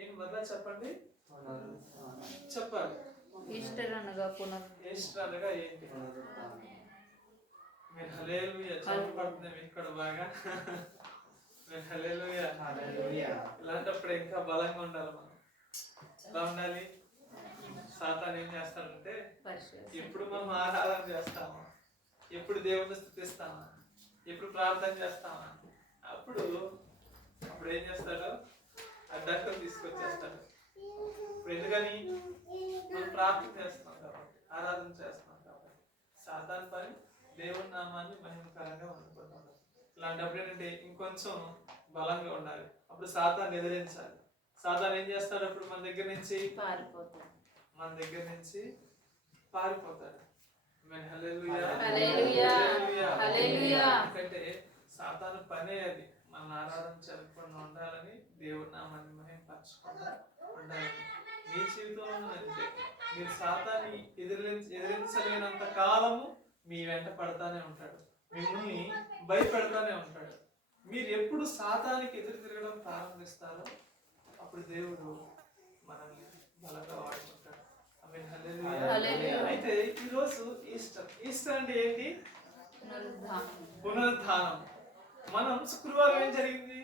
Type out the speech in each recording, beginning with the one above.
ఏంటి మరలా చెప్పండి, చెప్పాలి. ఈస్టర్ అనగా ఈస్టర్ అనగా ఏంటి? మీరు హల్లెలూయా చెప్పబడుతున్నాం ఇక్కడ బాగా. మీరు హల్లెలూయా. ఇలాంటప్పుడు ఇంకా బలంగా ఉండాలి. మనం ఎలా ఉండాలి? సాతాను ఏం చేస్తాడంటే, ఎప్పుడు మనం ఆరాధన చేస్తామా, ఎప్పుడు దేవుని స్తుతిస్తామా, ఎప్పుడు ప్రార్థన చేస్తామా, అప్పుడు ఏం చేస్తాడు? అడ్డంకులు తీసుకొచ్చేస్తాడు. ఇప్పుడు ఎందుకని? మనం ప్రార్థన చేస్తున్నాం కాబట్టి, ఆరాధన చేస్తున్నాం కాబట్టి. సాతాను పని దేవుని నామాన్ని మహిమకరంగా ఉండిపోతాం. ఇలాంటప్పుడు ఏంటంటే ఇంకొంచెం బలంగా ఉండాలి. అప్పుడు సాతాన్ని ఎదిరించాలి. సాతాను ఏం చేస్తాడు? అప్పుడు మన దగ్గర నుంచి పారిపోతాడు. ఎందుకంటే సాతాను పనే అది, మన ఆరాధన జరగకుండా ఉండాలని, దేవుడి నామాన్ని మహిమపరచకుండా ఉండాలి. మీ జీవితంలో అంతే. మీరు సాతాన్ని ఎదిరించలేనంత కాలము మీ వెంట పడతానే ఉంటాడు, మిమ్మల్ని భయపెడతానే ఉంటాడు. మీరు ఎప్పుడు సాతానికి ఎదురు తిరగడం ప్రారంభిస్తారో అప్పుడు దేవుడు మనల్ని బలంగా వాడుకుంటాడు. అయితే ఈరోజు ఈస్టర్ అంటే ఏంటి? పునరుద్ధానం. మనం శుక్రవారం ఏం జరిగింది?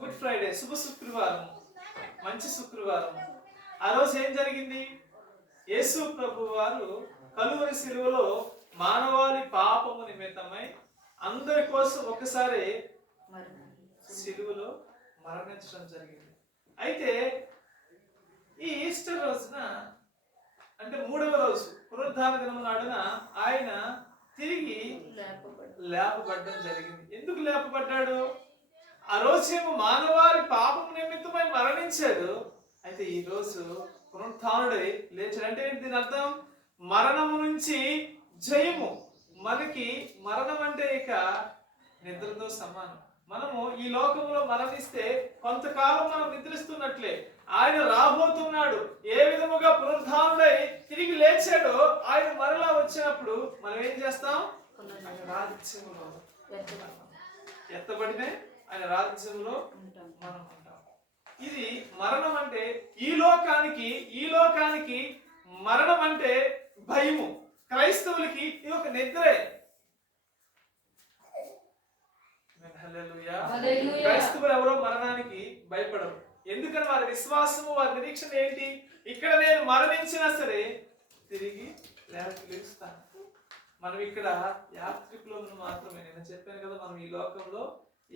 గుడ్ ఫ్రైడే, శుభ శుక్రవారం, మంచి శుక్రవారం. ఆ రోజు ఏం జరిగింది? యేసు ప్రభు వారు కలువరి శిలువలో మానవాళి పాపము నిమిత్తమై అందరి కోసం ఒకసారి శిలువలో మరణించడం జరిగింది. అయితే ఈ ఈస్టర్ రోజున, అంటే 3వ రోజు పునరుద్ధాన దినం నాడున ఆయన తిరిగి లేపబడ్డం జరిగింది. ఎందుకు లేపబడ్డాడు? ఆ రోజేమో మానవాళి పాపం నిమిత్తమై మరణించాడు. అయితే ఈ రోజు పునరుత్థానుడై లేచాడు. అంటే దీని అర్థం మరణము నుంచి జయము. మనకి మరణం అంటే ఇక నిద్రతో సమానం. మనము ఈ లోకంలో మరణిస్తే కొంతకాలం మనం నిద్రిస్తున్నట్లే. ఆయన రాబోతున్నాడు. ఏ విధముగా పునరుద్ధానుడై తిరిగి లేచాడో ఆయన మరలా వచ్చినప్పుడు మనం ఏం చేస్తాం? ఆయన రాజ్యంలో ఎత్తబడినే ఆయన రాజ్యంలో మనం ఉంటాం. ఇది మరణం అంటే ఈ లోకానికి మరణం అంటే భయము. క్రైస్తవులకి ఇది ఒక నిద్రే. క్రైస్తవులు ఎవరో మరణానికి భయపడరు. ఎందుకని? వారి విశ్వాసము, వారి నిరీక్షణ ఏంటి? ఇక్కడ నేను మరణించినా సరే తిరిగి లేస్తాను. మనం ఇక్కడ యాత్రికులను మాత్రమే. నేను చెప్పాను కదా, మనం ఈ లోకంలో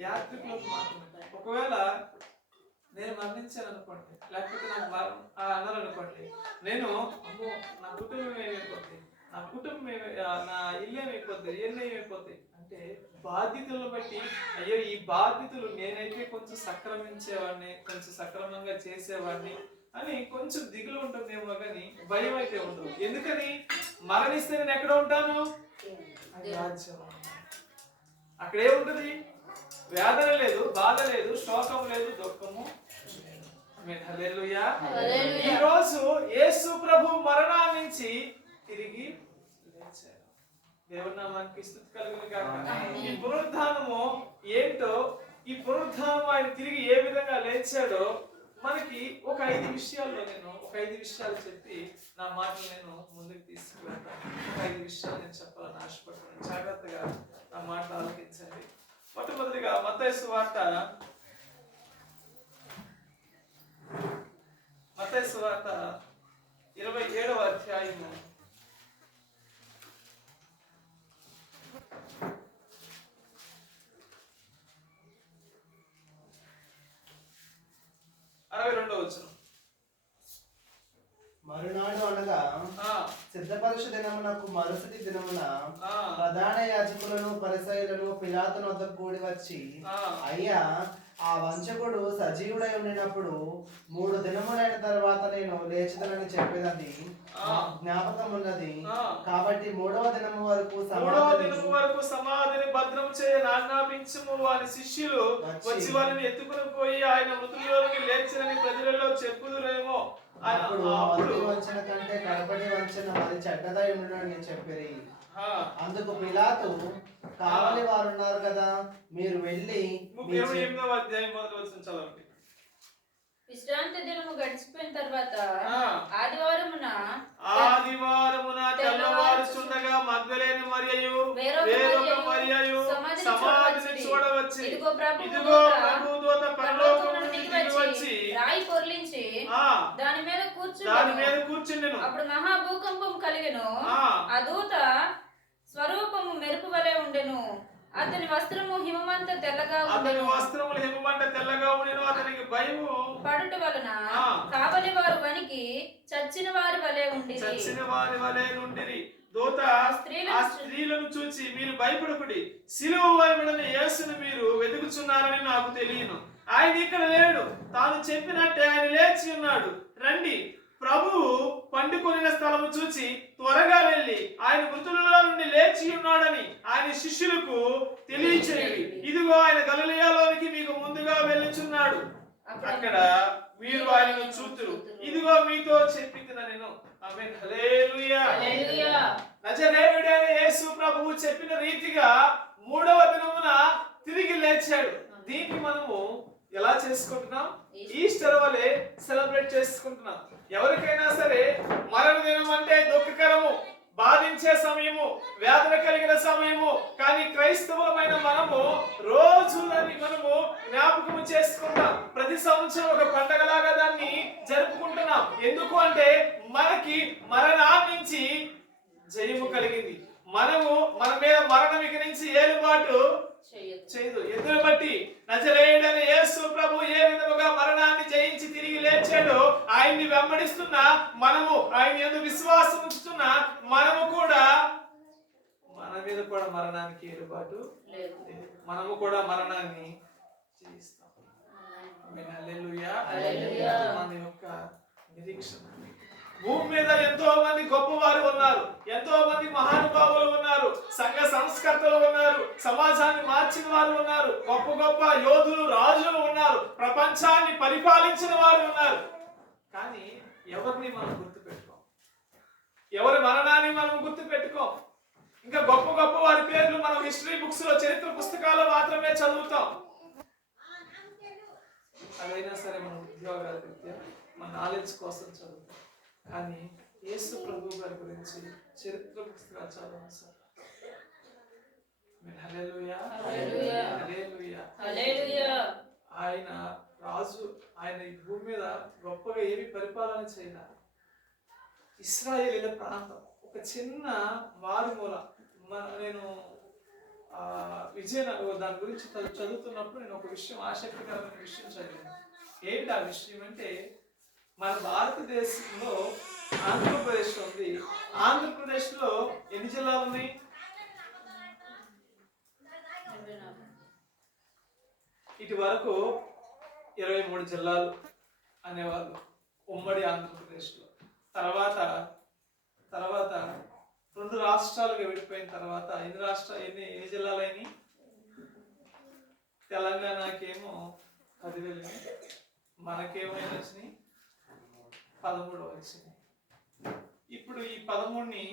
యాత్రికులను మాత్రమే. ఒకవేళ నేను మరణించాను అనుకోండి, లేకపోతే నాకు అన్నారు అనుకోండి, నేను అమ్మో నా కుటుంబం ఏమైపోద్ది, నా ఇల్లు ఏమైపోద్ది, ఏమైపోద్ది అంటే బాధ్యతలను బట్టి, అయ్యో ఈ బాధ్యతలు నేనైతే కొంచెం సక్రమించేవాడిని, కొంచెం సక్రమంగా చేసేవాడిని అని కొంచెం దిగులు ఉంటుందేమో కానీ భయం అయితే ఉండదు. ఎందుకని? మరణిస్తే నేను ఎక్కడ ఉంటాను? రాజ్యం. అక్కడ ఏముంటది? వేదన లేదు, బాధ లేదు, శోకం లేదు, దుఃఖము. ఈ రోజు యేసు ప్రభు మరణాన్ని నుంచి తిరిగి లేచారు. దేవుని నామానికి స్తుతి కలుగును గాక. ఈ పునరుద్ధానము ఏంటో, ఈ పునరుద్ధానం ఆయన తిరిగి ఏ విధంగా లేచాడో మనకి ఒక 5 విషయాలు చెప్పి నా మాటలు నేను ముందుకు తీసుకువెళ్తాను. ఒక 5 విషయాలు నేను చెప్పాలని ఆశపడుతున్నాను. జాగ్రత్తగా నా మాటలు ఆలకించండి. మొట్టమొదటిగా మత్తయి సువార్త 27వ అధ్యాయము 62వ వచనం. మరునాడు అనగా సిద్ధపరుష దినమునకు మరుసటి దినమున ప్రధాన యాజకులను పరిసయ్యులను పిలాతును వద్దకు కూడి వచ్చి, అయ్యా, ఆ వంచకుడు సజీవుడై ఉండినప్పుడు 3 దినములైన తర్వాత నేను లేచుదనని చెప్పినది జ్ఞాపకం ఉన్నది. కాబట్టి 3వ దినము వరకు సమాధిని భద్రం చేయనాజ్ఞాపించుము. వారి శిష్యులు వచ్చి వారిని ఎత్తుకుని పోయి ఆయన మృతుల్లోనికి లేచినని ప్రజలలో చెప్పుదురేమో. అప్పుడు మొదటి వంచన కంటే కడపటి వంచన మరి చెడ్డదై ఉండునని చెప్పిరి. అందుకు పిలాతు, కావలి వారు ఉన్నారు కదా, మీరు వెళ్ళి 38వ అధ్యాయం మొదటి వచనం చదవండి. విశ్రాంతి దినము గడిచిపోయిన తర్వాత ఆ. ఆదివారమున తెల్లవారుచుండగా మగ్దలేని మరియయు వేరొక మరియయు సమాధిని చూడవచ్చి ఇదిగో ప్రభువు దూత పరలోకము నుండి దిగి వచ్చి రాయి పొర్లించి దాని మీద కూర్చుండెను. అప్పుడు మహాభూకంపం కలిగెను. ఆ దూత స్వరూపము మెరుపు వలె ఉండెను. అతని వస్త్రము హిమమంత తెల్లగా ఉండెను. అతనికి భయము పడుట వలన కావలి వారు వణికి చచ్చిన వారి వలె ఉండిరి. దూత ఆ స్త్రీలను చూచి, మీరు భయపడకుడి, సిలువ వేయబడిన యేసును మీరు వెతుకుచున్నారని నాకు తెలియను. ఆయన ఇక్కడ లేడు, తాను చెప్పినట్టే ఆయన లేచి ఉన్నాడు. రండి, ప్రభువు పండుకొనిన స్థలము చూచి త్వరగా వెళ్ళి ఆయన మృతులలో నుండి లేచి ఉన్నాడని ఆయన శిష్యులకు తెలియచేయండి. ఇదిగో ఆయన గలిలయలోనికి మీకు ముందుగా వెళ్ళుచున్నాడు, అక్కడ మీరు ఆయనను చూతురు. ఇదిగో మీతో చెప్పిన నేను. ఆమేన్. హల్లెలూయా. నజరేయుడైన యేసు ప్రభువు చెప్పిన రీతిగా 3వ దినమున తిరిగి లేచాడు. దీన్ని మనము ఎలా చేసుకుంటున్నాం? ఈస్టర్ వలె సెలబ్రేట్ చేసుకుంటున్నాం. ఎవరికైనా సరే మరణ దినం అంటే దుఃఖకరము, బాధించే సమయము, వేదన కలిగిన సమయము. కానీ క్రైస్తవులమైన మనము రోజు దాన్ని మనము జ్ఞాపకం చేసుకుంటాం. ప్రతి సంవత్సరం ఒక పండగలాగా దాన్ని జరుపుకుంటున్నాం. ఎందుకు అంటే మనకి మరణాన్ని నుంచి జయము కలిగింది. మనము మన మీద మరణం ఇక నుంచి ఏలుబాటు చేయదు. ఎందుని బట్టి నజరేయుడైన యేసు ప్రభు ఏ విధముగా మరణాన్ని జయించి తిరిగి లేచాడో, ఆయన్ని వెంబడిస్తున్న మనము, ఆయన యందు విశ్వాసం ఉంచుతున్న మనము కూడా మన మీద కూడా మరణానికి ఏలుబాటు లేదు. మనము కూడా మరణాన్ని జయిస్తాం. హల్లెలూయా. మన యొక్క నిరీక్షణ. భూమి మీద ఎంతో మంది గొప్పవారు ఉన్నారు, ఎంతో మంది మహానుభావులు ఉన్నారు, సంఘ సంస్కర్తలు ఉన్నారు, సమాజాన్ని మార్చిన వారు ఉన్నారు, గొప్ప గొప్ప యోధులు, రాజులు ఉన్నారు, ప్రపంచాన్ని పరిపాలించిన వారు ఉన్నారు. కానీ ఎవరిని మనం గుర్తుపెట్టుకోం, ఎవరి మరణాన్ని మనం గుర్తుపెట్టుకోం. ఇంకా గొప్ప గొప్ప వారి పేర్లు మనం హిస్టరీ బుక్స్ లో, చరిత్ర పుస్తకాల్లో మాత్రమే చదువుతాం. అదైనా సరే మన ఉద్యోగాల రీత్యా, మన నాలెడ్జ్ కోసం చదువుతాం. కానీ యేసు ప్రభు గారి గురించి చరిత్ర పుస్తకాలు చదవండి సార్. హల్లెలూయా. ఆయన రాజు, ఆయన ఈ భూమి మీద గొప్పగా ఏమి పరిపాలన చేయలేదు. ఇశ్రాయేలీల ప్రాంతం ఒక చిన్న మారుమూల. నేను విజయనగరం దాని గురించి చదువుతున్నప్పుడు నేను ఒక విషయం, ఆసక్తికరమైన విషయం చదివాను. ఏంటి ఆ విషయం అంటే, మన భారతదేశంలో ఆంధ్రప్రదేశ్ ఉంది. ఆంధ్రప్రదేశ్లో ఎన్ని జిల్లాలు ఉన్నాయి? ఇటు వరకు 23 జిల్లాలు అనేవాళ్ళు ఉమ్మడి ఆంధ్రప్రదేశ్లో. తర్వాత 2 రాష్ట్రాలుగా విడిపోయిన తర్వాత ఎన్ని జిల్లాలు అయినాయి? తెలంగాణకేమో 10,000, మనకేమో వచ్చినాయి 13 వచ్చినాయి. ఇప్పుడు ఈ 13ని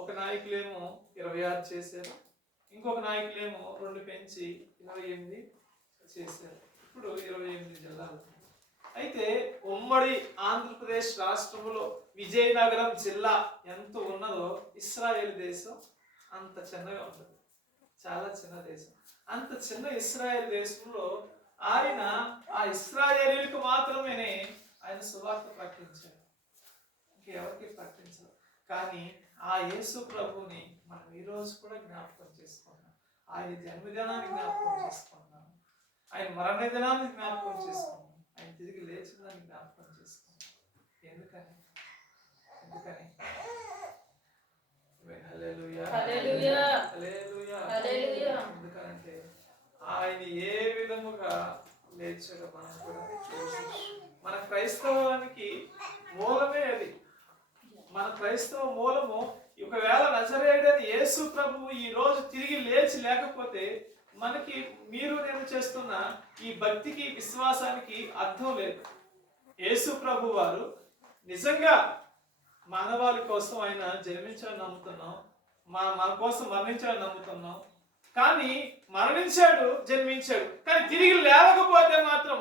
ఒక నాయకులేమో 26 చేశారు, ఇంకొక నాయకులేమో 2 పెంచి 28 చేశారు. ఇప్పుడు 28 జిల్లాలు. అయితే ఉమ్మడి ఆంధ్రప్రదేశ్ రాష్ట్రంలో విజయనగరం జిల్లా ఎంత ఉన్నదో ఇశ్రాయేల్ దేశం అంత చిన్నగా ఉంటుంది. చాలా చిన్న దేశం. అంత చిన్న ఇశ్రాయేల్ దేశంలో ఆయన ఆ ఇశ్రాయేలీలకు మాత్రమే ఆయన సువార్త ప్రకటించాడు, ఇంకెవరికి ప్రకటించారు. కానీ ఆ యేసు ప్రభుని మనం ఈ రోజు కూడా జ్ఞాపకం చేసుకున్నాం. ఆయన జన్మదినాన్ని జ్ఞాపకం చేసుకున్నాం, ఆయన మరణ దినాన్ని జ్ఞాపకం చేసుకున్నాం, ఆయన తిరిగి లేచిందాన్ని జ్ఞాపకం చేసుకున్నాం. ఎందుకని? ఎందుకంటే ఆయన ఏ విధముగా లేచాడో మనం కూడా మన క్రైస్తవానికి మూలమే అది. మన క్రైస్తవ మూలము. ఒకవేళ నజరేయుడైన యేసు ప్రభువు ఈ రోజు తిరిగి లేచి లేకపోతే మనకి నేను చేస్తున్న ఈ భక్తికి, విశ్వాసానికి అర్థం లేదు. యేసు ప్రభు వారు నిజంగా మానవాళి కోసం ఆయన జన్మించాలని నమ్ముతున్నాం, మన కోసం మరణించాలని నమ్ముతున్నాం. కానీ మరణించాడు, జన్మించాడు, కానీ తిరిగి లేవకపోతే మాత్రం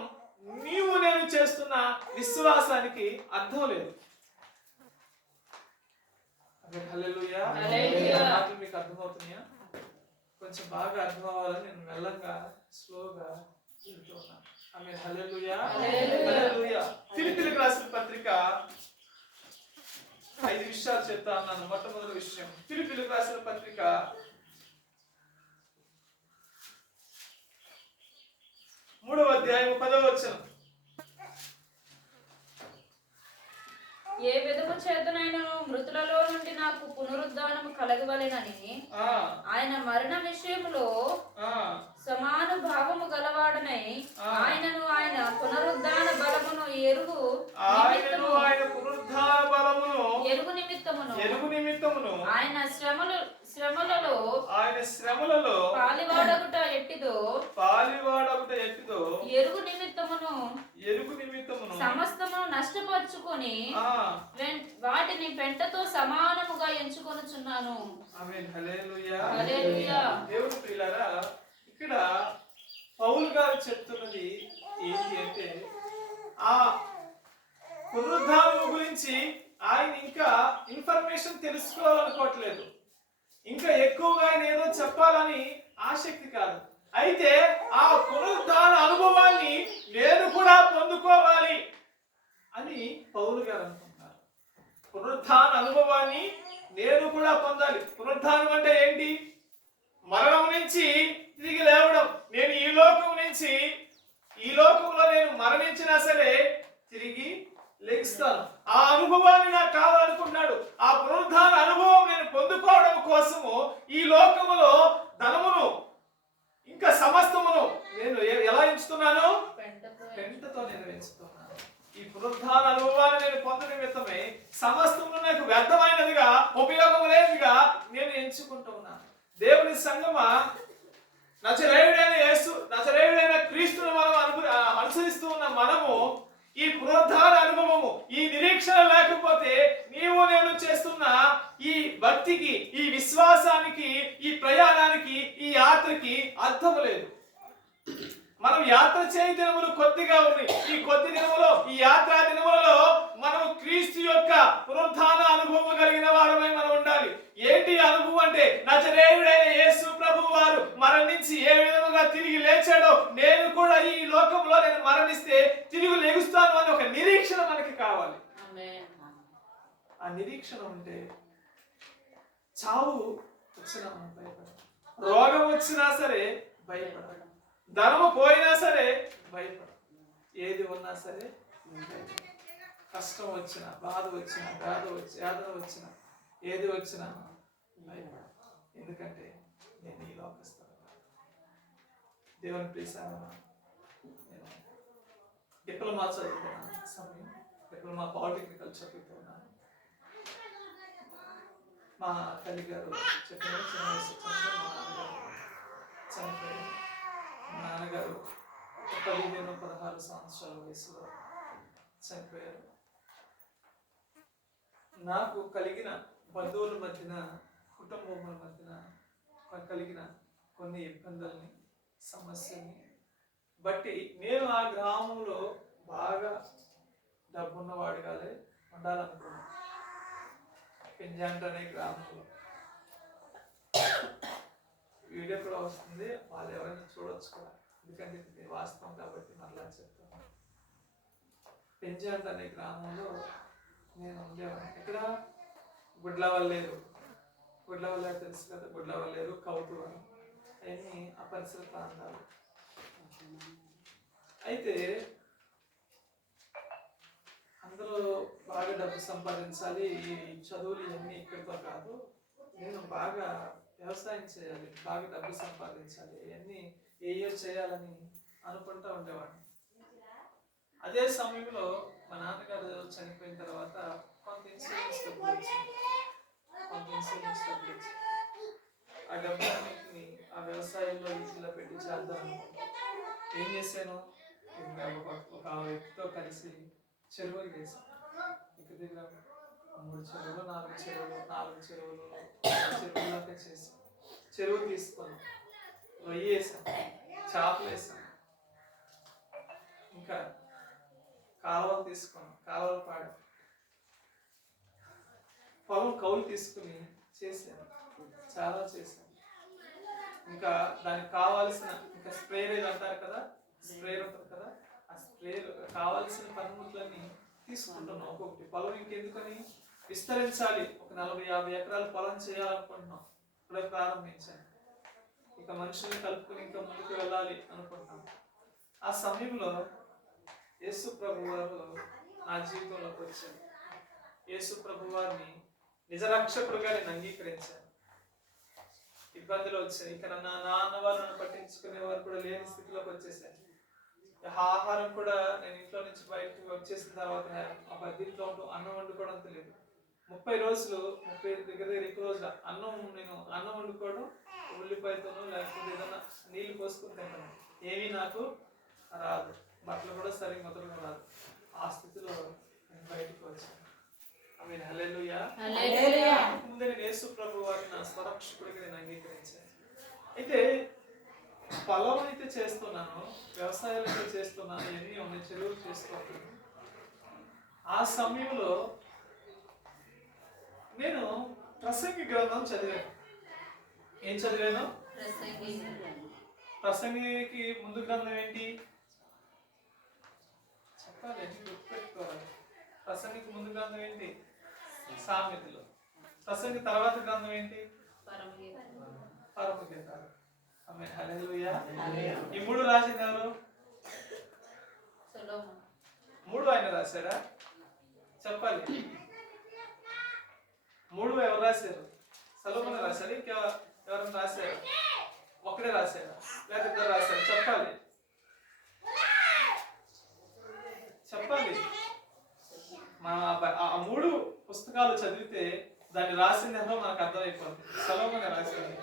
నేను చేస్తున్న విశ్వాసానికి అర్థం లేదు. హల్లెలూయా. మాటలు మీకు అర్థమవుతున్నాయా? కొంచెం బాగా అర్థం అవ్వాలని నేను మెల్లగా స్లోగా చెప్తున్నాను. ఆమేన్. హల్లెలూయా. హల్లెలూయా. ఫిలిప్పీయులకు రాసిన పత్రిక 5 విషయాలు చెప్తా ఉన్నాను. మొట్టమొదటి విషయం, ఫిలిప్పీయులకు రాసిన పత్రిక 3వ అధ్యాయం 10వ వచనం. ఏ విధము చేతనైనను మృతులలో నుండి నాకు పునరుద్ధానము కలగవలెనని ఆయన మరణ విషయములో సమానుభావము గలవాడనై ఆయనను ఆయన పునరుద్ధాన బలమును ఎరుగు నిమిత్తమును ఆయన శ్రమలలో పాలివాడగుట ఎట్టిదో ఎరుగు నిమిత్తమును సమస్తమును నష్టపరుచుకొని వాటిని పెంటతో సమానముగా ఎంచుకొనుచున్నాను. ఆమేన్. హల్లెలూయా. హల్లెలూయా. దేవుని ప్రియులారా, ఇక్కడ పౌలు గారు చెప్తున్నది ఏంటి అంటే, ఆ పునరుద్ధానం గురించి ఆయన ఇంకా ఇన్ఫర్మేషన్ తెలుసుకోవాలనుకోవట్లేదు. ఇంకా ఎక్కువగా ఆయన ఏదో చెప్పాలని ఆసక్తి కాదు. అయితే ఆ పునరుద్ధాన అనుభవాన్ని నేను కూడా పొందుకోవాలి అని పౌలు గారు అనుకుంటున్నారు. పునరుద్ధాన అనుభవాన్ని నేను కూడా పొందాలి. పునరుద్ధానం అంటే ఏంటి? మరణం నుంచి తిరిగి లేవడం. నేను ఈ లోకంలో నేను మరణించినా సరే తిరిగి లెగిస్తాను. ఆ అనుభవాన్ని నాకు కావాలనుకుంటున్నాడు. ఆ పునరుద్ధాన అనుభవం నేను పొందుకోవడం కోసము ఈ లోకములో ధనమును ఇంకా సమస్తమును నేను ఎలా ఎంచుతున్నాను? పెంటతో నేను ఎంచుతున్నాను. ఈ పునరుద్ధాన అనుభవాన్ని నేను పొందడం నిమిత్తమే సమస్తమును నాకు వ్యర్థమైనదిగా, ఉపయోగం లేనిదిగా నేను ఎంచుకుంటూ ఉన్నాను. దేవుని సంగమా, నజరేయుడైన క్రీస్తును మనం అనుసరిస్తూ ఉన్న మనము ఈ పునరుద్ధాన అనుభవము, ఈ నిరీక్షణ లేకపోతే నీవు నేను చేస్తున్న ఈ భక్తికి, ఈ విశ్వాసానికి, ఈ ప్రయాణానికి, ఈ యాత్రకి అర్థం లేదు. మనం యాత్ర చేయ దినములు కొద్దిగా ఉన్నాయి. ఈ కొద్ది దినములో, ఈ యాత్రా దినములలో మనం క్రీస్తు యొక్క పునరుద్ధాన అనుభవం కలిగిన వారమై మనం ఉండాలి. ఏంటి అనుభవం అంటే, నజరేయుడైన యేసు ప్రభువు వారు మరణించి ఏ విధముగా తిరిగి లేచాడో నేను కూడా ఈ లోకంలో నేను మరణిస్తే తిరిగి లెగుస్తాను అని ఒక నిరీక్షణ మనకి కావాలి. ఆ నిరీక్షణ ఉంటే చావు వచ్చినా మనం భయపడం, రోగం వచ్చినా సరే భయపడం, ధనము పోయినా సరే భయపడం, ఏది ఉన్నా సరే కష్టం వచ్చినా, బాధ వచ్చినా, యాదన వచ్చినా, ఏది వచ్చినా భయపడం. ఎందుకంటే నేను ఈ లోకస్తుడు. దేవుని ప్రియసారా, నేను డిప్లొమా చదువుతున్నాను. సమయం డిప్లొమా పాలిటెక్నికల్ చదువుతున్నాను. మా తల్లి గారు చెప్పిన చిన్న వయసు చనిపోయారు. మా నాన్నగారు 15-16 సంవత్సరాల వయసులో చనిపోయారు. నాకు కలిగిన బంధువుల మధ్యన, కుటుంబముల మధ్యన కలిగిన కొన్ని ఇబ్బందుల్ని, సమస్యల్ని బట్టి నేను ఆ గ్రామంలో బాగా డబ్బున్నవాడిగానే ఉండాలనుకున్నాను. పింజాంట అనే గ్రామంలో వీడియో కూడా వస్తుంది, వాళ్ళు ఎవరైనా చూడొచ్చు కూడా, ఎందుకంటే ఇది వాస్తవం కాబట్టి మరలా చెప్తాను. పింజాంట అనే గ్రామంలో నేను ఉండేవాడిని. ఇక్కడ గుడ్లవల్లేరు తెలుసు కదా, గుడ్లవల్లేరు, కౌటు అని అవన్నీ అపరిసర ప్రాంతాలు. అయితే అందరూ బాగా డబ్బు సంపాదించాలి, ఈ చదువులు ఇవన్నీ ఇక్కడితో కాదు, నేను బాగా వ్యవసాయం చేయాలి, బాగా డబ్బు సంపాదించాలి, ఇవన్నీ ఏయో చేయాలని అనుకుంటూ ఉండేవాడిని. అదే సమయంలో మా నాన్నగారు చనిపోయిన తర్వాత కొంత ఇన్సూరెన్స్ డబ్బులు వచ్చింది. ఆ డబ్బులన్నింటినీ ఆ వ్యవసాయంలో ఇంట్లో పెట్టి చేద్దాం. ఏం చేశాను, ఒక వ్యక్తితో కలిసి చెరువులు చేశాను. ఇక్కడ దగ్గర 3 చెరువులు 4 చెరువులాగా చేశాను. చెరువు తీసుకొని రొయ్య వేసాను, చేపలు వేసాను, ఇంకా కాలువలు తీసుకున్నాం, కాలువలు పాడు, పొలం కౌలు తీసుకుని చేశాను, చాలా చేశాను. ఇంకా దానికి కావాల్సిన ఇంకా స్ప్రేయర్ అంటారు కదా, స్ప్రేయర్ ఉంటుంది కదా, ఆ స్ప్రేయర్ కావాల్సిన పనిముట్లన్నీ తీసుకుంటున్నాం ఒక్కొక్కటి. పొలం ఇంకెందుకని విస్తరించాలి, ఒక 40-50 ఎకరాల పొలం చేయాలనుకుంటున్నాం, ఇప్పుడే ప్రారంభించాను. ఇక మనుషుల్ని కలుపుకొని ఇంకా ముందుకు వెళ్ళాలి అనుకుంటున్నాం. ఆ సమయంలో యేసు ప్రభు వారు నా జీవితంలోకి వచ్చారు. యేసు ప్రభు వారిని నిజ రక్షకుడుగా నేను అంగీకరించాను. ఇబ్బందులు వచ్చాయి, ఇక్కడ నా నాన్న వాళ్ళని పట్టించుకునే వారు కూడా లేని స్థితిలోకి వచ్చేసాను. ఆహారం కూడా నేను ఇంట్లో నుంచి బయటకు వచ్చేసిన తర్వాత ఒక దీంట్లో అన్నం వండుకోవడం తెలియదు. 30 రోజులు, 30 దగ్గర 1 రోజుల అన్నం వండుకోవడం ఉల్లిపాయతోనూ లేకపోతే ఏదైనా నీళ్లు పోసుకుని తింటాను. ఏమీ నాకు రాదు, బట్టలు కూడా సరిగ్గా మొదలుగా రాదు. ఆ స్థితిలో నేను బయటకు వచ్చాను. ఆమేన్, హల్లెలూయా. ముందే నేను యేసు ప్రభు వారిని నా స్వరక్షకుడిగా నేను అంగీకరించాను. అయితే పొలం అయితే చేస్తున్నాను, వ్యవసాయాలు అయితే చేస్తున్నాను, ఎన్ని ఉన్నాయి, చెరువులు చేస్తున్నాను. ఆ సమయంలో నేను ప్రసంగి గ్రంథం చదివాను. ఏం చదివాను? ప్రసంగికి ముందు గ్రంథం ఏంటి చెప్పాలి, గుర్తుపెట్టుకోవాలి. ప్రసంగికి ముందు గ్రంథం ఏంటి? సామెతలు. ప్రసంగి తర్వాత గ్రంథం ఏంటి? పరమగీతాలు. ఆమేన్, హల్లెలూయా. ఈ 3 రాసింది ఎవరు? 3 ఆయన రాశారా? చెప్పాలి. 3 ఎవరు రాశారు? సొలొమోను రాశారు, ఇంకా ఎవరైనా రాశారు? ఒక్కడే రాశారు లేదా 2 రాశారు? చెప్పాలి, చెప్పాలి. మనం ఆ 3 పుస్తకాలు చదివితే దాన్ని రాసింది ఎవరో మనకు అర్థమైపోతుంది. సొలొమోను రాశారు,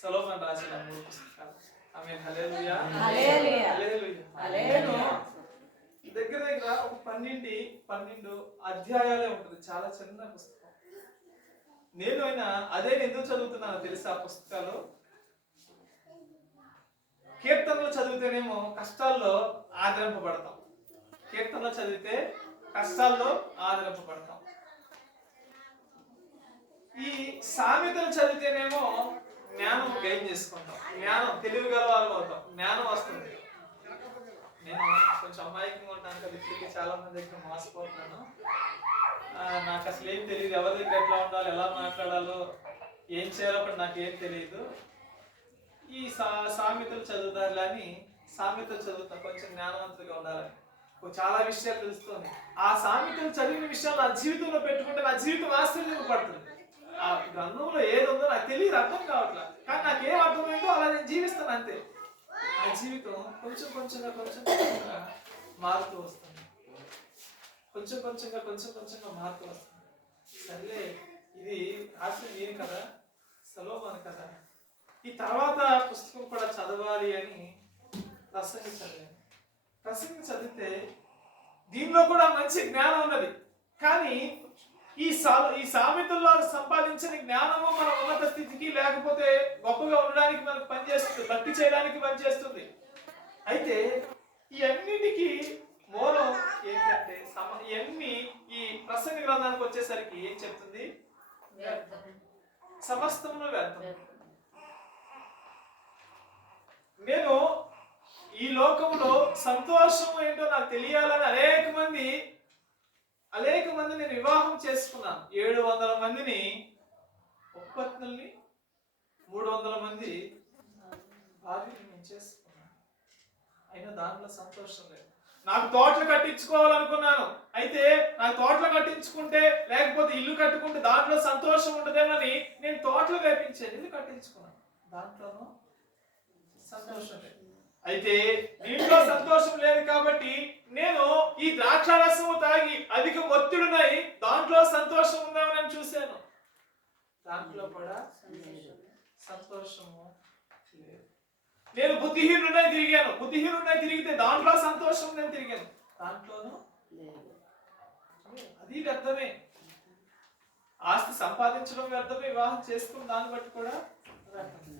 సొలొమోను రాసిన 3 పుస్తకాలు. ఆమేన్, హల్లెలూయా. హల్లెలూయా. దగ్గర ఒక 12 అధ్యాయాలే ఉంటుంది, చాలా చిన్న పుస్తకం. నేను అయినా అదే ఎందుకు చదువుతున్నాను తెలుసా? ఆ పుస్తకాలు కీర్తనలు చదివితేనేమో కష్టాల్లో ఆదరింపబడతాం, కీర్తనలు చదివితే కష్టాల్లో ఆదరింపబడతాం. ఈ సామెతలు చదివితేనేమో జ్ఞానం గెయిన్ చేసుకుంటాం, జ్ఞానం, తెలివి గలవాళ్ళు అవుతాం, జ్ఞానం వస్తుంది. నేను కొంచెం అమాయకంగా ఉంటాను కదా, ఇప్పటికే చాలా మంది దగ్గర మోసపోతున్నాను. నాకు అసలు ఏం తెలియదు, ఎవరి దగ్గర ఎట్లా ఉండాలి, ఎలా మాట్లాడాలో, ఏం చేయాలో కూడా నాకేం తెలియదు. ఈ సామెతలు చదువుతారులని సామెతలు చదువుతా, కొంచెం జ్ఞానవంతులుగా ఉండాలని. చాలా విషయాలు తెలుస్తుంది. ఆ సామెతలు చదివిన విషయాలు నా జీవితంలో పెట్టుకుంటే నా జీవితం ఆశ్చర్యపడుతుంది. ఆ గ్రంథంలో ఏది ఉందో నాకు తెలియదు, అర్థం కావట్లేదు, కానీ నాకేం అర్థమైందో అలా నేను జీవిస్తాను అంతే. నా జీవితం కొంచెం కొంచెంగా మారుతూ వస్తుంది, కొంచెం కొంచెంగా మారుతూ వస్తుంది. సర్లే, ఇది రాసింది నేను కదా, సొలొమోను కదా, ఈ తర్వాత పుస్తకం కూడా చదవాలి అని ప్రసంగి చదివాను. ప్రసంగి చదివితే దీనిలో కూడా మంచి జ్ఞానం ఉన్నది, కానీ ఈ సామెతల్లో సంపాదించిన జ్ఞానము మన ఉన్నత స్థితికి లేకపోతే గొప్పగా ఉండడానికి మనకు పనిచేస్తుంది, భక్తి చేయడానికి పనిచేస్తుంది. అయితే ఈ అన్నిటికీ మూలం ఏంటంటే ఇవన్నీ ఈ ప్రసంగ గ్రంథానికి వచ్చేసరికి ఏం చెప్తుంది? సమస్తమును వ్యర్థం. నేను ఈ లోకంలో సంతోషం ఏంటో నాకు తెలియాలని అనేక మంది నేను వివాహం చేసుకున్నాను. 700 మందిని ఉపపత్నుల్ని, 300 మంది భార్యని నేను చేసుకున్నాను. అయినా దాంట్లో సంతోషం లేదు. నాకు తోటలు కట్టించుకోవాలనుకున్నాను, అయితే నాకు తోటలు కట్టించుకుంటే లేకపోతే ఇల్లు కట్టుకుంటే దాంట్లో సంతోషం ఉండదేమని నేను తోటలు వేపించాను, ఇల్లు కట్టించుకున్నాను, దాంట్లోనూ సంతోషం లేదు. అయితే దీంట్లో సంతోషం లేదు కాబట్టి నేను ఈ ద్రాక్షారసము తాగి అధిక ఒత్తిడినై దాంట్లో సంతోషం ఉందామని నేను చూశాను, దాంట్లో కూడా సంతోషము లేదు. నేను బుద్ధిహీనుడై తిరిగితే దాంట్లో సంతోషం నేను తిరిగాను, దాంట్లోనూ అది వ్యర్థమే. ఆస్తి సంపాదించడం వ్యర్థమే, వివాహం చేసుకుని దాన్ని బట్టి కూడా వ్యర్థమే.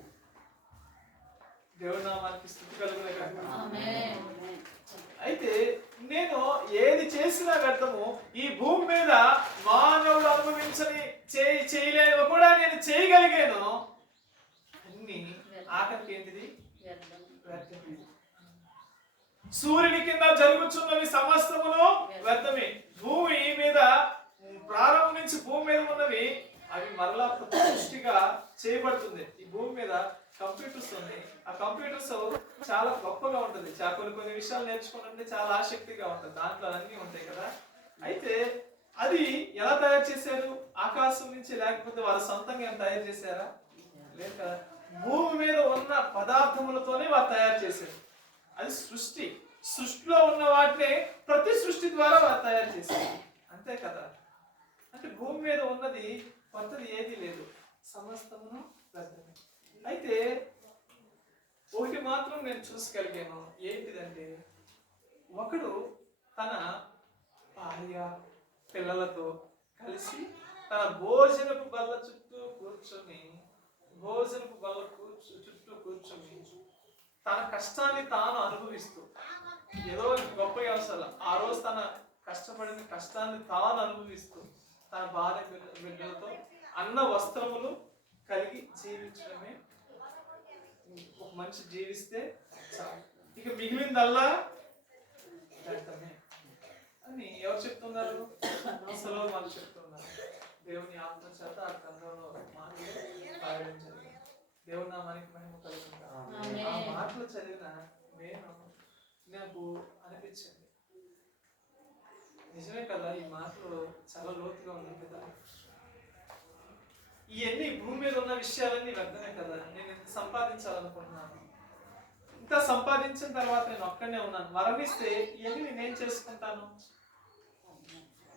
దేవుడి నామానికి స్తుతి కలుగును గాక. అయితే నేను చేసినా వ్యర్థము. ఈ భూమి మీద మానవుడు అనుభవించని చేయలేనివి కూడా నేను చేయగలిగాను. అన్ని ఆఖరికి ఏంటిది? వ్యర్థమే. సూర్యుని కింద జరుగుతున్నవి సమస్తమును వ్యర్థమే. భూమి మీద ప్రారంభం నుంచి భూమి మీద ఉన్నవి అవి మరలా సృష్టిగా చేయబడుతుంది. ఈ భూమి మీద కంప్యూటర్స్ ఉన్నాయి. ఆ కంప్యూటర్స్ చాలా గొప్పగా ఉంటుంది. కొన్ని విషయాలు నేర్చుకోవాలంటే చాలా ఆసక్తిగా ఉంటుంది. దాంట్లో అన్నీ ఉంటాయి కదా. అయితే అది ఎలా తయారు చేశారు? ఆకాశం నుంచి, లేకపోతే వారు సొంతంగా ఏం తయారు చేశారా? లేదు కదా. భూమి మీద ఉన్న పదార్థములతోనే వారు తయారు చేశారు. అది సృష్టిలో ఉన్న వాటిని ప్రతి సృష్టి ద్వారా వారు తయారు చేశారు. అంతే కదా. అంటే భూమి మీద ఉన్నది కొత్తది ఏది లేదు, సమస్తమును వ్యర్థమే. అయితే ఒకటి మాత్రం నేను చూసుకోగలిగాను. ఏంటిదంటే, ఒకడు తన భార్య పిల్లలతో కలిసి తన భోజనపు బల్ల చుట్టూ కూర్చొని తన కష్టాన్ని తాను అనుభవిస్తూ, ఏదో గొప్ప అవసరం, ఆ రోజు తన కష్టపడిన కష్టాన్ని తాను అనుభవిస్తూ తన భార్య బిడ్డలతో అన్న వస్త్రములు కలిగి జీవించడమే ఒక మనిషి జీవిస్తే చాలు. ఇక మిగిలిందల్లా వ్యర్థమే అని ఎవరు చెప్తున్నారు? అసలు వాళ్ళు చెప్తున్నారు. దేవుని ఆత్మ చేత ఆ గ్రంథంలో మాటలు రాయడం జరిగింది. దేవుని నామానికి మహిమ కలుగుతుంది. ఆ మాటలు చదివిన నాకు అనిపించింది, నిజమే కదా, ఈ మాటలు చాలా లోతుగా ఉన్నాయి కదా. ఇవన్నీ భూమి మీద ఉన్న విషయాలన్నీ వ్యర్థమే కదా. నేను ఇంత సంపాదించాలనుకుంటున్నాను, ఇంత సంపాదించిన తర్వాత నేను ఒక్కడనే ఉన్నాను. మరణిస్తే ఇవన్నీ నేనేం చేసుకుంటాను?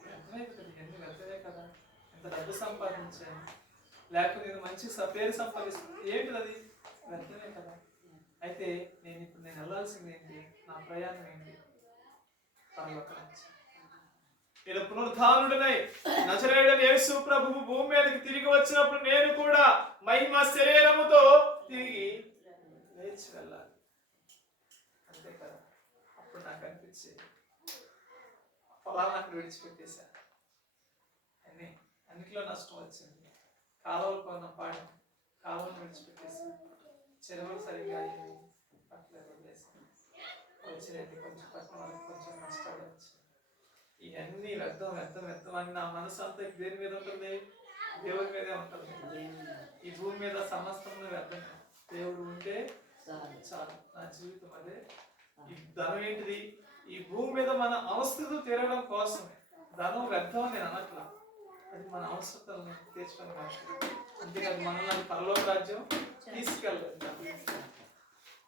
వ్యర్థమే కదా. ఎంత డబ్బు సంపాదించాను, లేకపోతే నేను మంచి పేరు సంపాదిస్తాను, ఏంటిది? అది వ్యర్థమే కదా. అయితే నేను వెళ్ళాల్సింది ఏంటి? నా ప్రయాణం ఏంటి? నేను పునరుద్ధానుడినై నజరేయుడైన యేసు ప్రభువు భూమి మీదకి తిరిగి వచ్చినప్పుడు నేను కూడా మహిమ శరీరముతో తిరిగి లేచి వెళ్ళాలి. అంతే కదా. అప్పుడు నాకు అనిపించేది, పొలాలు నాకు విడిచిపెట్టేశాను, అన్నిట్లో నష్టం వచ్చింది. కాలువలు కొన్న పాడం, కాలువలు విడిచిపెట్టేశాను. చెరువులు సరిగ్గా పట్టలేదు, వదిలేసాను. వచ్చినట్టు కొంచెం పట్టిన వాళ్ళకి కొంచెం నష్టాలు వచ్చాయి. ఇవన్నీ వ్యర్థం అని నా మనసు అంతా దేని మీద ఉంటుంది? దేవుడి మీదే ఉంటుంది. ఈ భూమి మీద సమస్తం వ్యర్థం. దేవుడు ఉంటే చాలు. నా జీవితం అదే. ఈ ధనం ఏంటిది? ఈ భూమి మీద మన అవసరం తీరడం కోసమే. ధనం వ్యర్థం అని నేను అనట్లా, అది మన అవసరాలను తీర్చడం కోసం. అంతేకాదు మనల్ని పరలోక రాజ్యం తీసుకెళ్ళలేదు.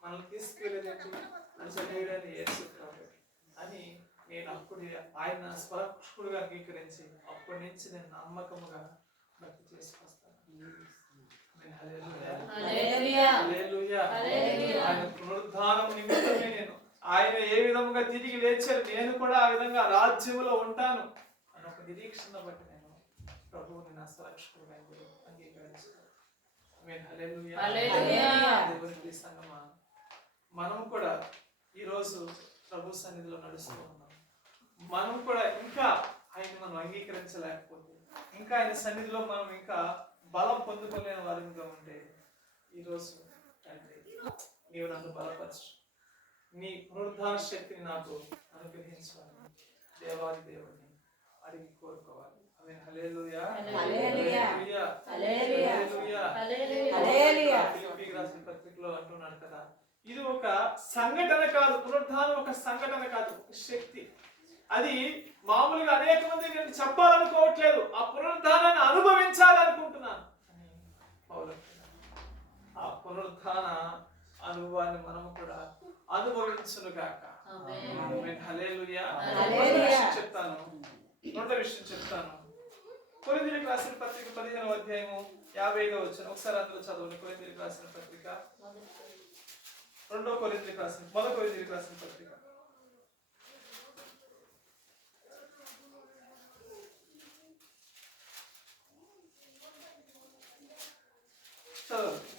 మనల్ని తీసుకెళ్ళేది అని నేను అప్పుడు ఆయన స్వరక్షకుడుగా అంగీకరించి అప్పటి నుంచి నేను నమ్మకముగా భక్తి చేసుకొస్తాను. ఆయన పునరుద్ధానం నిమిత్తమే నేను, ఆయన ఏ విధముగా తిరిగి లేచారు, నేను కూడా ఆ విధంగా రాజ్యములో ఉంటాను అని ఒక నిరీక్షణ బట్టి నేను ప్రభువుని నా స్వరక్షకుడుగా అంగీకరించాను. దేవుని సంగమా, మనం కూడా ఈరోజు ప్రభు సన్నిధిలో నడుస్తూ ఉన్నాం. మనం కూడా ఇంకా ఆయన మనం అంగీకరించలేకపోతే, ఇంకా ఆయన సన్నిధిలో మనం ఇంకా బలం పొందుకోలేని వారిగా ఉంటే, ఈరోజు తండ్రి నీవు నన్ను బలపరచు, నీ పునరుద్ధాన శక్తిని నాకు అనుగ్రహించాలని దేవాది దేవుడిని అడిగి కోరుకోవాలి. హల్లెలూయా, హల్లెలూయా, హల్లెలూయా, హల్లెలూయా. ఫిలిప్పీయులకు రాసిన పత్రికలో అంటున్నాడు కదా, ఇది ఒక సంఘటన కాదు, పునరుద్ధానం ఒక సంఘటన కాదు, ఒక శక్తి. అది మామూలుగా అనేక మంది నేను చెప్పాలనుకోవట్లేదు, ఆ పునరుద్ధానాన్ని అనుభవించాలనుకుంటున్నాను. ఆ పునరుద్ధాన అనుభవాన్ని మనము కూడా అనుభవించునుగాక. హల్లెలూయా. చెప్తాను, రెండో విషయం చెప్తాను. కొరింథీయులకు రాసిన పత్రిక 15వ అధ్యాయము 55వ వచనం ఒకసారి అందరూ చదవండి. కొరింథీయులకు రాసిన పత్రిక, 2 కొరింథీయులకు రాసిన 1 కొరింథీయులకు రాసిన పత్రిక చదవండి.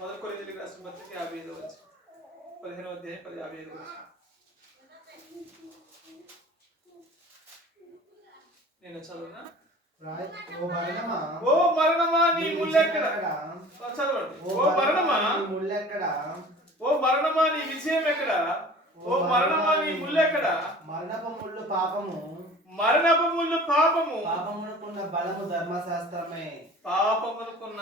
1 కొరింథీయులకు రాసిన పత్రిక 55వ వచనం, 15వ అధ్యాయం 55వ వచనం. నేను చదువునా? ఓ మరణమా నీ ముల్లెక్కడ? చదవండి. ఓ మరణమా ఓ మరణమా నీ విజయం ఎక్కడ? ఓ మరణమా నీ ముల్లెక్కడ? మరణపు ముళ్ళు పాపము, మరణపు ముళ్ళు పాపము, పాపమునకున్న బలము ధర్మశాస్త్రమే, పాపమునకున్న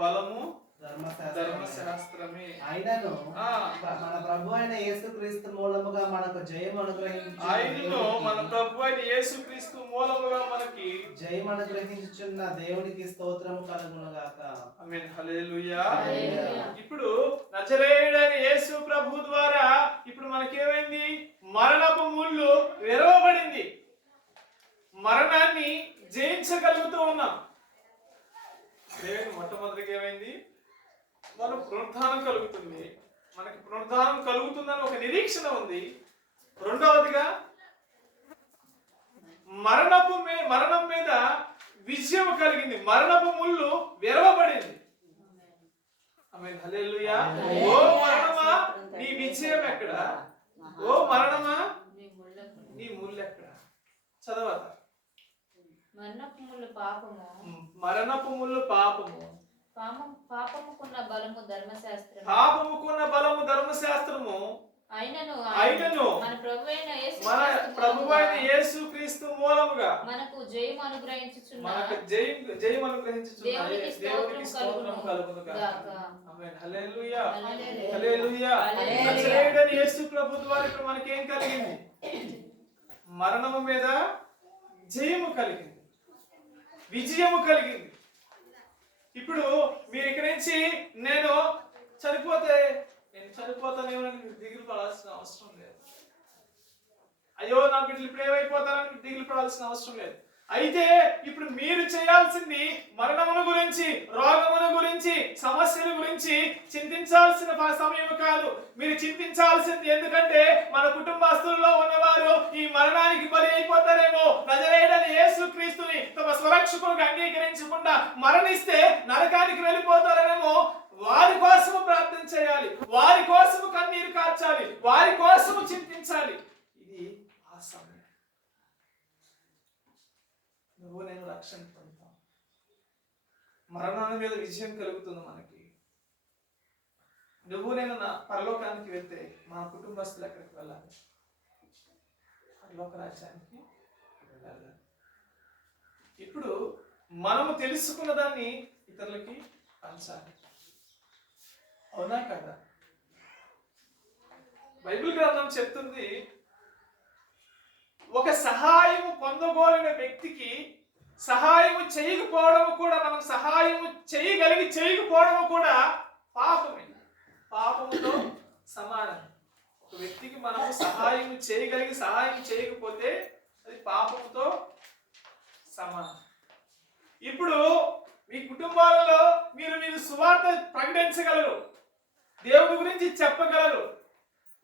బలము ధర్మశాస్త్రమే. అయినను మన ప్రభు అయిన యేసుక్రీస్తు మూలముగా మనకు జయం అనుగ్రహించు, ఆయనను మన ప్రభు అయిన యేసుక్రీస్తు మూలముగా మనకి జయం అనుగ్రహించుచున్న దేవునికి స్తోత్రము కలుగును గాక. ఆమేన్. హల్లెలూయా. ఇప్పుడు నజరేయుడైన యేసు ప్రభు ద్వారా ఇప్పుడు మనకేమైంది? మరణపు ముళ్ళు విరవబడింది. మరణాన్ని జయించగలుగుతూ ఉన్నాం. మొట్టమొదటిగా ఏమైంది? మన పునరుద్ధానం కలుగుతుంది. మనకి పునరుద్ధానం కలుగుతుందని ఒక నిరీక్షణ ఉంది. రెండవదిగా మరణం మీద విజయం కలిగింది. మరణపు ముళ్ళు విరవబడింది. ఆమేన్. హల్లెలూయా. ఓ మరణమా నీ విజయం ఎక్కడ? ఓ మరణమా నీ ముళ్ళు ఎక్కడ? చదవత. మరణపు ముళ్ళు పాపము, మరణపు ముళ్ళు పాపము, పాపముకున్న బలము ధర్మశాస్త్రము, పాపముకున్న బలము ధర్మశాస్త్రము, అయినను మన ప్రభువైన యేసుక్రీస్తు మూలముగా మనకు జయం అనుగ్రహించుచున్నాడు. దేవునికి స్తోత్రం కలుగును గాక. ఆమేన్. హల్లెలూయా. హల్లెలూయా. నజరేయుడైన యేసు ప్రభు ద్వారా ఇప్పుడు మనకేం కలిగింది? మరణము మీద జయము కలిగింది, విజయము కలిగింది. ఇప్పుడు మీరు ఇక్కడి నుంచి నేను చనిపోతానేమో దిగులు పడాల్సిన అవసరం లేదు. అయ్యో నా బిడ్డలు ఇప్పుడు ఏమైపోతారని దిగులు పడాల్సిన అవసరం లేదు. అయితే ఇప్పుడు మీరు చేయాల్సింది మరణమును గురించి, రోగమును గురించి, సమస్యల గురించి చింతించాల్సిన సమయం కాదు. మీరు చింతించాల్సింది, ఎందుకంటే మన కుటుంబస్తుల్లో ఉన్నవారు ఈ మరణానికి బలి అయిపోతారేమో, నజరేయుడైన యేసుక్రీస్తుని తమ స్వరక్షకులుగా అంగీకరించకుండా మరణిస్తే నరకానికి వెళ్ళిపోతారేమో, వారి కోసము ప్రార్థన చేయాలి, వారి కోసము కన్నీరు కార్చాలి, వారి కోసము చింతించాలి. ఇది ఆ సమయం. నువ్వు నేను రక్షణ పొందుతాం. మరణాల మీద విజయం కలుగుతుంది మనకి. నువ్వు నేను నా పరలోకానికి వెళ్తే మా కుటుంబస్తులు ఎక్కడికి వెళ్ళాలి? పరలోక రాజ్యానికి వెళ్ళాలి. ఇప్పుడు మనము తెలుసుకున్న దాన్ని ఇతరులకి పంచాలి. అవునా కదా? బైబిల్ గ్రంథం చెప్తుంది, ఒక సహాయము పొందగోరిన వ్యక్తికి సహాయము చేయకపోవడము కూడా, మనం సహాయము చేయకపోవడము కూడా పాపమే, పాపముతో సమానం. ఒక వ్యక్తికి మనము సహాయం చేయకపోతే అది పాపముతో సమానం. ఇప్పుడు మీ కుటుంబాలలో మీరు సువార్త ప్రకటించగలరు, దేవుని గురించి చెప్పగలరు,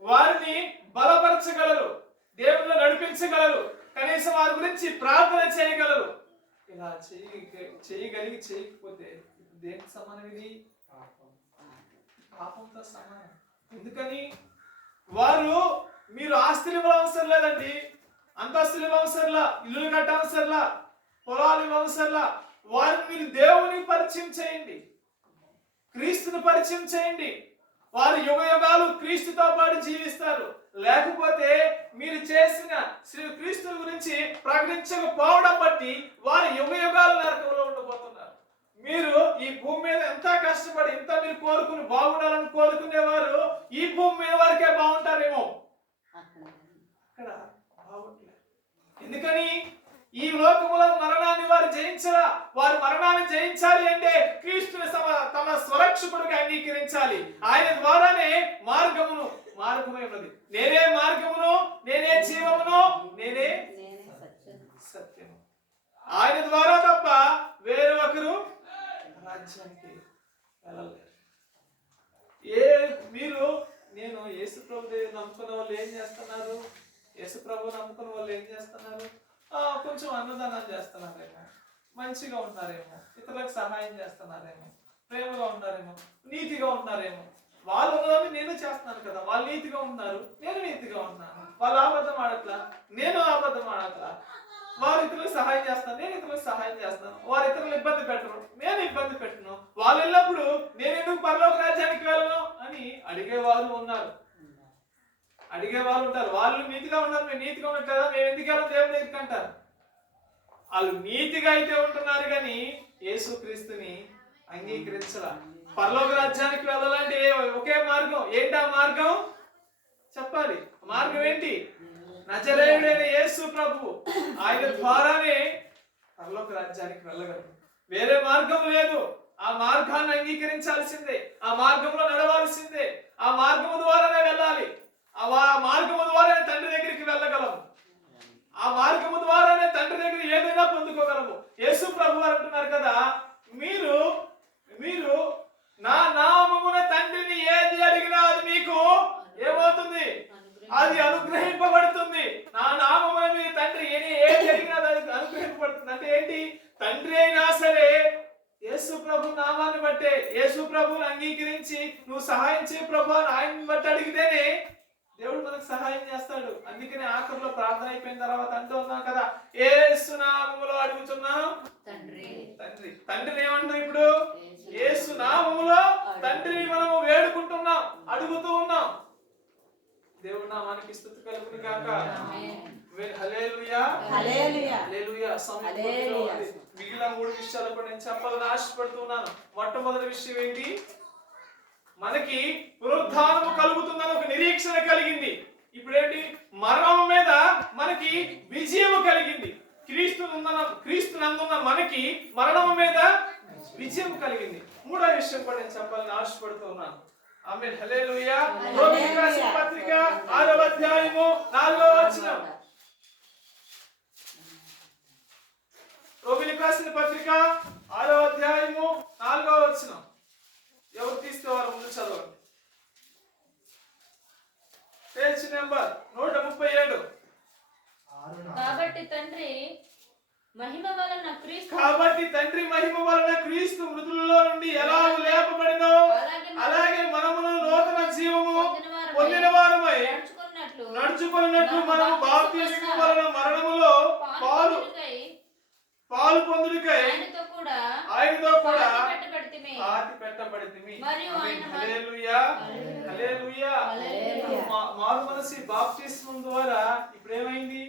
వారిని బలపరచగలరు, దేవుళ్ళు నడిపించగలరు, కనీసం వారి గురించి ప్రార్థన చేయగలరు. ఇలా చేయకపోతే దేనికి సమానం? ఇది పాపంతో సమానం. ఎందుకని? మీరు ఆస్తులు ఇవ్వ అవసరం లేదండి, అంతస్తులు ఇవ్వ అవసరంలా, ఇల్లులు కట్ట అవసరంలా, పొలాలు ఇవ్వ అవసరంలా. వారిని మీరు దేవుని పరిచయం చేయండి, క్రీస్తుని పరిచయం చేయండి. వారు యుగయుగాలు క్రీస్తుతో పాటు జీవిస్తారు. లేకపోతే మీరు చేసిన శ్రీ క్రీస్తు గురించి ప్రకటించకపోవడం బట్టి వారు యుగయుగాలు నరకంలో ఉండబోతున్నారు. మీరు ఈ భూమి మీద ఎంత కష్టపడి ఎంత మీరు బాగుండాలని కోరుకునేవారు ఈ భూమి మీద వరకే బాగుంటారేమో, అక్కడ బాగుంటలేదు. ఎందుకని? ఈ లోకములో మరణాన్ని వారు జయించరా. వారు మరణాన్ని జయించాలి అంటే క్రీస్తుని తమ స్వరక్షకుడిగా అంగీకరించాలి. ఆయన ద్వారానే మార్గమే ఉన్నది. నేనే మార్గమును, నేనే జీవమును, నేనే సత్యము. ఆయన ద్వారా తప్ప వేరే ఒకరు రాజ్యానికి వెళ్ళలేరు. నేను యేసు ప్రభు నమ్ముకున్న వాళ్ళు ఏం చేస్తున్నారు? యేసు ప్రభు నమ్ముకున్న వాళ్ళు ఏం చేస్తున్నారు? కొంచెం అన్నదానం చేస్తున్నారేమో, మంచిగా ఉన్నారేమో, ఇతరులకు సహాయం చేస్తున్నారేమో, ప్రేమగా ఉన్నారేమో, నీతిగా ఉన్నారేమో. వాళ్ళు ఉన్నదాన్ని నేను చేస్తున్నాను కదా. వాళ్ళు నీతిగా ఉన్నారు, నేను నీతిగా ఉన్నాను. వాళ్ళు అబద్ధం ఆడట్లా, నేను అబద్ధం ఆడట్లా. వారు ఇతరులకు సహాయం చేస్తాను, నేను ఇతరులకు సహాయం చేస్తాను. వారు ఇతరులు ఇబ్బంది పెట్టరు, నేను ఇబ్బంది పెట్టను. వాళ్ళు వెళ్ళినప్పుడు నేను ఎందుకు పరలోక రాజ్యానికి వెళ్ళను అని అడిగేవారు ఉన్నారు, అడిగేవారు ఉంటారు. వాళ్ళు నీతిగా ఉన్నారు, మేము నీతిగా ఉండట్లేదా, మేము ఎందుకు వెళ్ళాం దేవుని దగ్గరికి అంటారు. వాళ్ళు నీతిగా అయితే ఉంటున్నారు కానీ యేసుక్రీస్తుని అంగీకరించలా. పరలోక రాజ్యానికి వెళ్ళాలంటే ఒకే మార్గం. ఏంటి ఆ మార్గం? చెప్పాలి. మార్గం ఏంటి? నజరేయుడైన యేసు ప్రభు, ఆయన ద్వారానే పరలోక రాజ్యానికి వెళ్ళగలరు. వేరే మార్గం లేదు. ఆ మార్గాన్ని అంగీకరించాల్సిందే, ఆ మార్గంలో నడవాల్సిందే, ఆ మార్గము ద్వారానే వెళ్ళాలి. ఆ మార్గము ద్వారానే తండ్రి దగ్గరికి వెళ్ళగలము, ఆ మార్గము ద్వారానే తండ్రి దగ్గర ఏదైనా పొందుకోగలము. యేసు ప్రభు వారు అంటున్నారు కదా, మీరు మీరు నా నామమున తండ్రిని ఏది అడిగినా అది మీకు ఏమవుతుంది? అది అనుగ్రహింపబడుతుంది. నా నామమున మీ తండ్రి ఏది అడిగినా అది అనుగ్రహింపబడుతుంది. అంటే ఏంటి? తండ్రి అయినా సరే యేసు ప్రభు నామాన్ని బట్టే, యేసు ప్రభుని అంగీకరించి నువ్వు సహాయం చేయ ప్రభు అని ఆయన్ని బట్టి అడిగితేనే దేవుడు మనకు సహాయం చేస్తాడు. అందుకనే ఆఖరిలో ప్రార్థన అయిపోయిన తర్వాత అంటూ ఉన్నాం కదా, యేసు నామములో అడుగుతున్నాం తండ్రి. తండ్రిని ఏమంటున్నాం ఇప్పుడు? యేసు నామములో తండ్రిని మనము వేడుకుంటున్నాం, అడుగుతూ ఉన్నాం. దేవుడు నామానికి స్తుతి కలుగును గాక. హల్లెలూయా, హల్లెలూయా, హల్లెలూయా. మిగిలిన 3 విషయాలు కూడా నేను చెప్పాలని ఆశపడుతున్నాను. మొట్టమొదటి విషయం ఏంటి? మనకి పునరుద్ధానము కలుగుతుందని ఒక నిరీక్షణ కలిగింది. ఇప్పుడేంటి? మరణం మీద మనకి విజయము కలిగింది. క్రీస్తునందున్న మనకి మరణం మీద విజయం కలిగింది. 3వ విషయం కూడా నేను చెప్పాలని ఆశపడుతున్నాను. ఆమేన్, హల్లెలూయా. రోమీయులకు రాసిన పత్రిక 6వ అధ్యాయము 4వ వచనం. రోమీయులకు రాసిన పత్రిక 6వ అధ్యాయము 4వ వచనం. ఎవరు తీస్తే వారు ముందు చదవండి. Page number 137. కాబట్టి తండ్రి మహిమ వలన క్రీస్తు మృతులలో నుండి ఎలా లేపబడినో అలాగే మనమును నూతన జీవము పొందిన వారమై నడుచుకున్నట్లు మనము బాప్తిస్మము వలన మరణములో పాలు పొందుటకై ఆయనతో కూడా పాతి పెట్టబడితిమి. హల్లెలూయా, హల్లెలూయా. మారు మనసు బాప్తిస్మం ద్వారా ఇప్పుడేమైంది?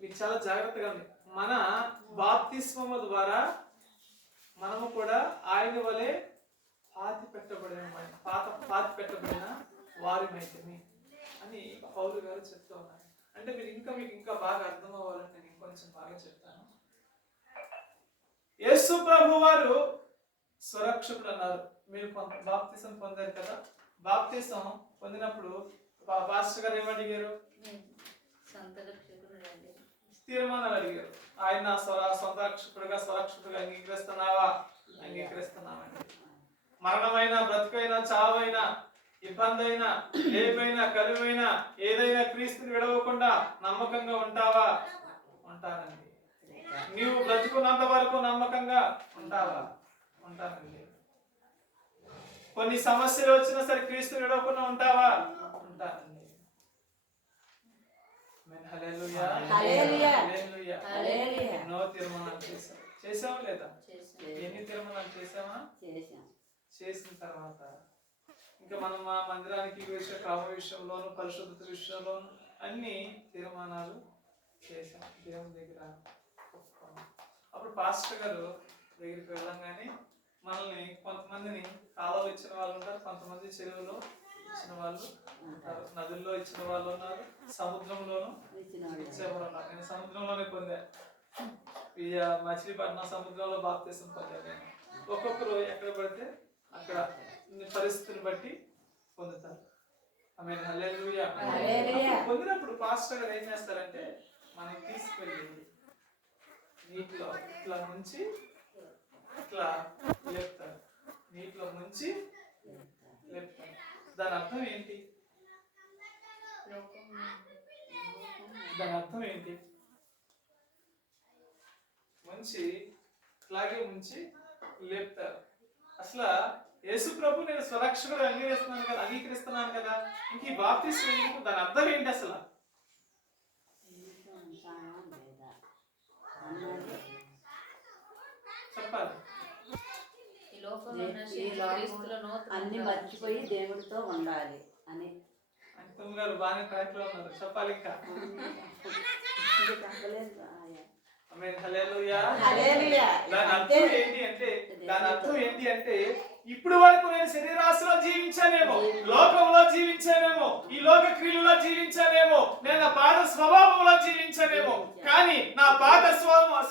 మీకు చాలా జాగ్రత్తగా ఉంది. మన బాప్తిస్మము ద్వారా మనము కూడా ఆయన వలె పాతి పెట్టబడిన వారిమైతిమి అని పౌలు గారు చెప్తూ ఉన్నారు. అంటే మీకు ఇంకా బాగా అర్థం అవ్వాలంటే నేను కొంచెం బాగా చెప్తాను. యేసు ప్రభు వారు స్వరక్షకుడు అన్నారు. మీరు బాప్తిసం పొందారు కదా, బాప్తిసం పొందినప్పుడు పాస్టర్ గారు ఏమడిగారు? తీర్మానాలు అడిగారు. ఆయన సొంత రక్షకుడుగా స్వరక్షకుడుగా అంగీకరిస్తున్నావా? అంగీకరిస్తున్నామండి. మరణమైనా బ్రతుకైనా చావైనా ఇబ్బంది అయినా లేపైనా కలిమైనా ఏదైనా క్రీస్తుని విడవకుండా నమ్మకంగా ఉంటావా? ఉంటానండి. నీవు బ్రతుకున్నంత వరకు నమ్మకంగా ఉంటావా? ఉంటానండి. కొన్ని సమస్యలు వచ్చినా సరే క్రీస్తుని విడవకుండా ఉంటావా? ఉంటానండి. హల్లెలూయా, హల్లెలూయా, హల్లెలూయా. ఎన్నో తీర్మానాలు చేసావా లేదా? ఎన్ని తీర్మానాలు చేసావా? చేసిన తర్వాత ఇంకా మనం మా మందిరానికి క్రమ విషయంలోను పరిశుద్ధత విషయంలోను అన్ని తీర్మానాలు చేసాం దేవుని దగ్గర. అప్పుడు పాస్టర్ గారు దగ్గరికి వెళ్ళంగానే మనల్ని కొంతమందిని కాలువలు ఇచ్చిన వాళ్ళు ఉంటారు, కొంతమంది చెరువులో ఇచ్చిన వాళ్ళు ఉంటారు, నదుల్లో ఇచ్చిన వాళ్ళు ఉన్నారు, సముద్రంలోనూ ఇచ్చేవారు ఉన్నారు. నేను సముద్రంలోనే పొందా. మచిలీపట్నం సముద్రంలో బాప్తిసం పొందాను. ఒక్కొక్కరు ఎక్కడ పడితే అక్కడ పరిస్థితిని బట్టి పొందుతారు. ఆమేన్, హల్లెలూయా. పొందినప్పుడు పాస్టర్ గారు ఏం చేస్తారంటే మనకి తీసుకెళ్ళి నీటిలో ఇట్లా ముంచి ఇట్లా లేపుతారు. నీటిలో ముంచి లేపుతారు. దాని అర్థం ఏంటి? ముంచి ఇట్లాగే ముంచి లేపుతారు. అసలు యేసు ప్రభు నేను స్వరక్షకుడు అంగీకరిస్తున్నాను కదా ఇంక ఈ బాప్తిస్మం ఎందుకు? దాని అర్థం ఏంటి అసలు? చెప్పాలి. అన్ని మర్చిపోయి దేవుడితో ఉండాలి అని అంకమ్మ గారు బాగానే ట్రాక్ లో ఉన్నారు. చెప్పాలి ఇంకా. ఆమేన్. హల్లెలూయా. దాని అర్థం ఏంటి అంటే ఇప్పుడు వరకు నేను శరీరాశలో జీవించానేమో, లోకంలో జీవించానేమో, ఈ లోక క్రియలలో జీవించానేమో, నేను నా పాత స్వభావంలో జీవించానేమో, కానీ నా పాత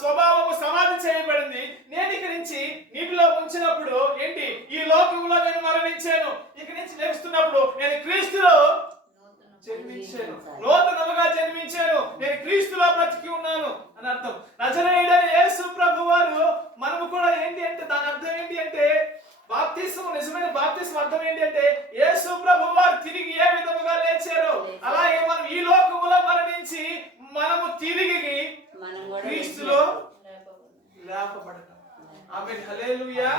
స్వభావము సమాధి చేయబడింది. నేను ఇక నుంచి నీటిలో ఉంచినప్పుడు ఏంటి? ఈ లోకంలో నేను మరణించాను. ఇక నుంచి లేస్తున్నప్పుడు నేను క్రీస్తులో జన్మించాను, నూతనముగా జన్మించాను, నేను క్రీస్తులో బ్రతికి ఉన్నాను అని అర్థం. నజరేయుడైన యేసు ప్రభు వారు మనము కూడా ఏంటి అంటే దాని అర్థం ఏంటి అంటే బాప్తిస్మం, నిజమైన బాప్తిస్మం అర్థం ఏంటి అంటే యేసు ప్రభు వారు తిరిగి ఏ విధముగా లేచారో అలాగే మనం ఈ లోకములో మరణించి మనము తిరిగి క్రీస్తులో లేపబడతాం. ఆమేన్. హల్లెలూయా.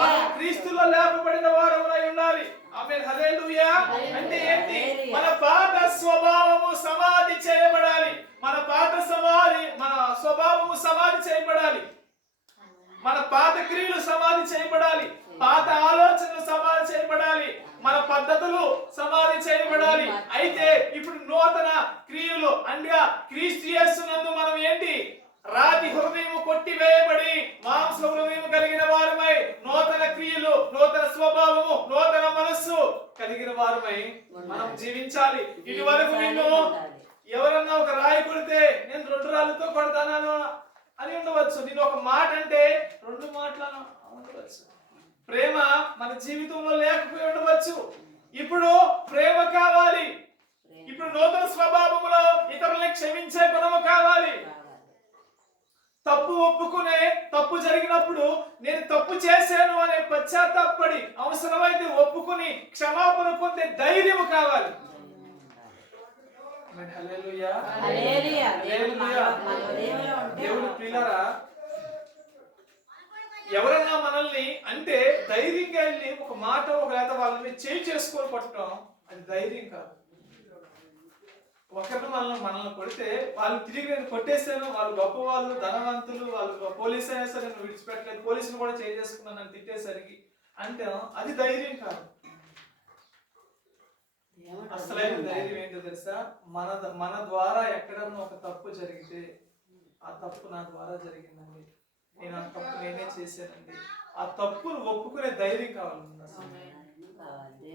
మనం క్రీస్తులో లేపబడిన వారములై ఉండాలి. ఆమేన్. హల్లెలూయా. అంటే ఏంటి? మన పాత స్వభావము సమాధి చేయబడాలి. మన స్వభావము సమాధి చేయబడాలి. మన పాత క్రియలు సమాధి చేయబడాలి. పాత ఆలోచనలు సమాధి చేయబడాలి. మన పద్ధతులు సమాధి చేయబడాలి. అయితే ఇప్పుడు నూతన క్రియలు అనగా క్రీస్తు యేసునందు మనం ఏంటి? రాతి హృదయము కొట్టివేయబడి మాంస హృదయము కలిగిన వారమై నూతన క్రియలు, నూతన స్వభావము, నూతన మనస్సు కలిగిన వారమై మనం జీవించాలి. ఇటు వరకు నిన్ను ఎవరన్నా ఒక రాయి కొడితే నేను 2 రాళ్ళతో కొడతాను అని ఉండవచ్చు. నేను ఒక మాట అంటే 2 మాటలను ఉండవచ్చు. ప్రేమ మన జీవితంలో లేకపోయి ఉండవచ్చు. ఇప్పుడు ప్రేమ కావాలి. ఇప్పుడు నూతన స్వభావములో ఇతరులను క్షమించే గుణము కావాలి. తప్పు ఒప్పుకునే, తప్పు జరిగినప్పుడు నేను తప్పు చేశాను అనే పశ్చాత్తాపడి అవసరమైతే ఒప్పుకుని క్షమాపణ పొందే ధైర్యం కావాలి. హల్లెలూయా. దేవుడు ప్రియులారా, ఎవరన్నా మనల్ని అంటే ధైర్యంగా వెళ్ళి ఒక మాట ఒకవేళ వాళ్ళని చేయి చేసుకొని కొట్టడం అది ధైర్యం కాదు. ఒకరిని మనల్ని కొడితే వాళ్ళు తిరిగి నేను కొట్టేశాను, వాళ్ళు గొప్ప వాళ్ళు, ధనవంతులు, వాళ్ళు పోలీసు అయినా సరే నేను విడిచిపెట్టలేదు, పోలీసులు కూడా చేసుకున్నాను నన్ను తిట్టేసరికి అంటే అది ధైర్యం కాదు. అసలైన ధైర్యం ఏంటో తెలుసా? మన ద్వారా ఎక్కడన్నా ఒక తప్పు జరిగితే ఆ తప్పు నా ద్వారా జరిగిందండి, నేను ఆ తప్పు నేనే చేశానండి, ఆ తప్పును ఒప్పుకునే ధైర్యం కావాలి.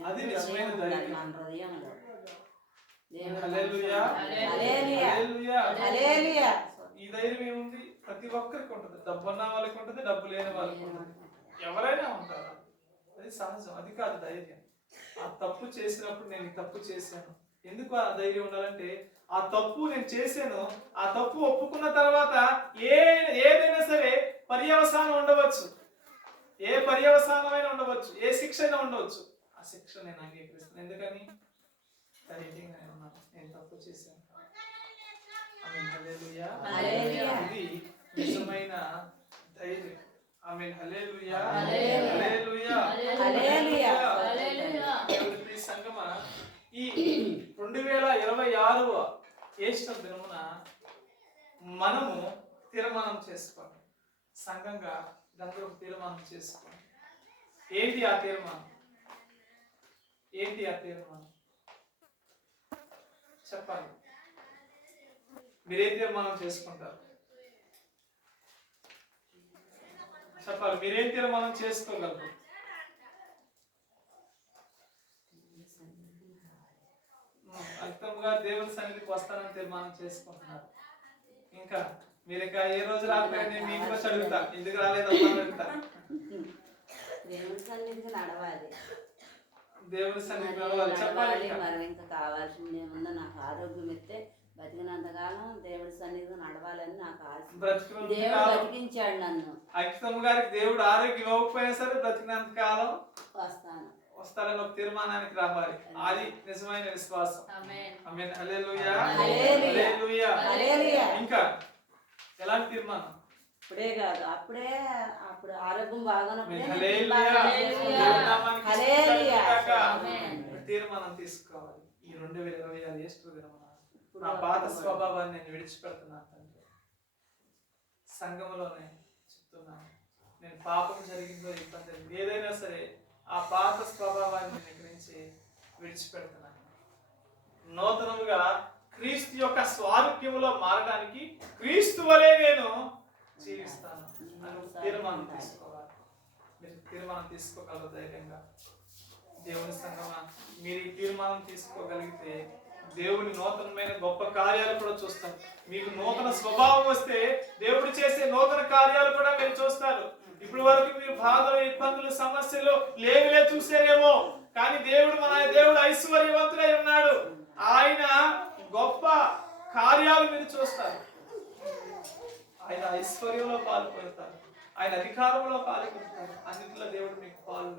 అది నిజమైన ధైర్యం. హల్లెలూయా. ఈ ధైర్యం ఏముంది? ప్రతి ఒక్కరికి ఉంటుంది. డబ్బు ఉన్న వాళ్ళకి ఉంటుంది, డబ్బు లేని వాళ్ళకి ఉంటుంది, ఎవరైనా ఉంటారు. అది సహజం. అది కాదు ధైర్యం. ఆ తప్పు చేసినప్పుడు నేను ఈ తప్పు చేశాను, ఎందుకు ఆ ధైర్యం ఉండాలంటే ఆ తప్పు నేను చేశాను, ఆ తప్పు ఒప్పుకున్న తర్వాత ఏదైనా సరే పర్యవసానం ఉండవచ్చు, ఏ పర్యవసానమైనా ఉండవచ్చు, ఏ శిక్ష అయినా ఉండవచ్చు, ఆ శిక్ష నేను అంగీకరిస్తాను. ఎందుకని? ధైర్యంగా ఉన్నాను, నేను తప్పు చేశాను. ఆమేన్. హల్లెలూయా. ఇది నిజమైన ధైర్యం. ఆమేన్. హల్లెలూయా. హల్లెలూయా. హల్లెలూయా. దేవుని సంగమా, ఈ 2026వ ఈస్టర్ దినమున మనము తీర్మానం చేసుకోండి. సంఘంగా దాంట్లో తీర్మానం చేసుకోండి. ఏంటి ఆ తీర్మానం? ఏంటి ఆ తీర్మానం? చెప్పాలి. మీరేం తీర్మానం చేసుకుంటారు? చెప్పాలి. మీరేం తీర్మానం చేసుకోగలరు? అర్థంగా దేవుని సన్నిధికి వస్తానని తీర్మానం చేసుకుంటున్నారు. ఇంకా మీరు ఇంకా ఏ రోజు రాకపోయింది మీ ఇంటికి వచ్చి అడుగుతా, ఎందుకు రాలేదమ్మా అడుగుతా. దేవుని సన్నిధికి నడవాలి. దేవుని సన్నిధికి నడవాలి. చెప్పాలి. మరి ఇంకా కావాల్సింది ఏముందో, నాకు ఆరోగ్యం ఇస్తే బతికినంతకాలం దేవుడి సన్నిధికి నడవాలని నాకు ఆశ. దేవుడు బతికించాడు నన్ను. అక్షతమ్మ గారికి దేవుడు ఆరోగ్యం ఇవ్వకపోయినా సరే బ్రతికినంత కాలం వస్తారని ఒక తీర్మానానికి రావాలి. అది నిజమైన విశ్వాసం. ఆమేన్. హల్లెలూయా. హల్లెలూయా. ఇంకా ఎలాంటి తీర్మానం? ఇప్పుడే కాదు, అప్పుడే అప్పుడు ఆరోగ్యం బాగున్నప్పుడే నేను హల్లెలూయా. దేవుని నామానికి హల్లెలూయా. తీర్మానం తీసుకోవాలి. ఈ 2026 ఈస్టర్ దినమున నా పాత స్వభావాన్ని నేను విడిచిపెడుతున్నాను తండ్రి. సంఘములోనే చెప్తున్నాను, నేను పాపం జరిగిందో ఇబ్బంది ఏదైనా సరే ఆ పాత స్వభావాన్ని నేను ఇక్కడి నుంచి విడిచిపెడుతున్నాను. నూతనముగా క్రీస్తు యొక్క స్వారూప్యములో మారడానికి క్రీస్తు వలె నేను జీవిస్తాను అని తీర్మానం తీసుకోవాలి. మీరు తీర్మానం తీసుకోగలరు ధైర్యంగా. దేవుని సంగమా, మీరు ఈ తీర్మానం తీసుకోగలిగితే దేవుని నూతనమైన గొప్ప కార్యాలు కూడా చూస్తారు. మీకు నూతన స్వభావం వస్తే దేవుడు చేసే నూతన కార్యాలు కూడా మీరు చూస్తారు. ఇప్పుడు వరకు మీరు బాధలు, ఇబ్బందులు, సమస్యలు లేవిలే చూసారేమో, కానీ దేవుడు ఐశ్వర్యవంతుడై ఉన్నాడు. ఆయన గొప్ప కార్యాలు మీరు చూస్తారు. ఆయన ఐశ్వర్యంలో పాల్పడతారు, ఆయన అధికారంలో పాల్గొంటారు. అన్నింటిలో దేవుడు మీకు పాలు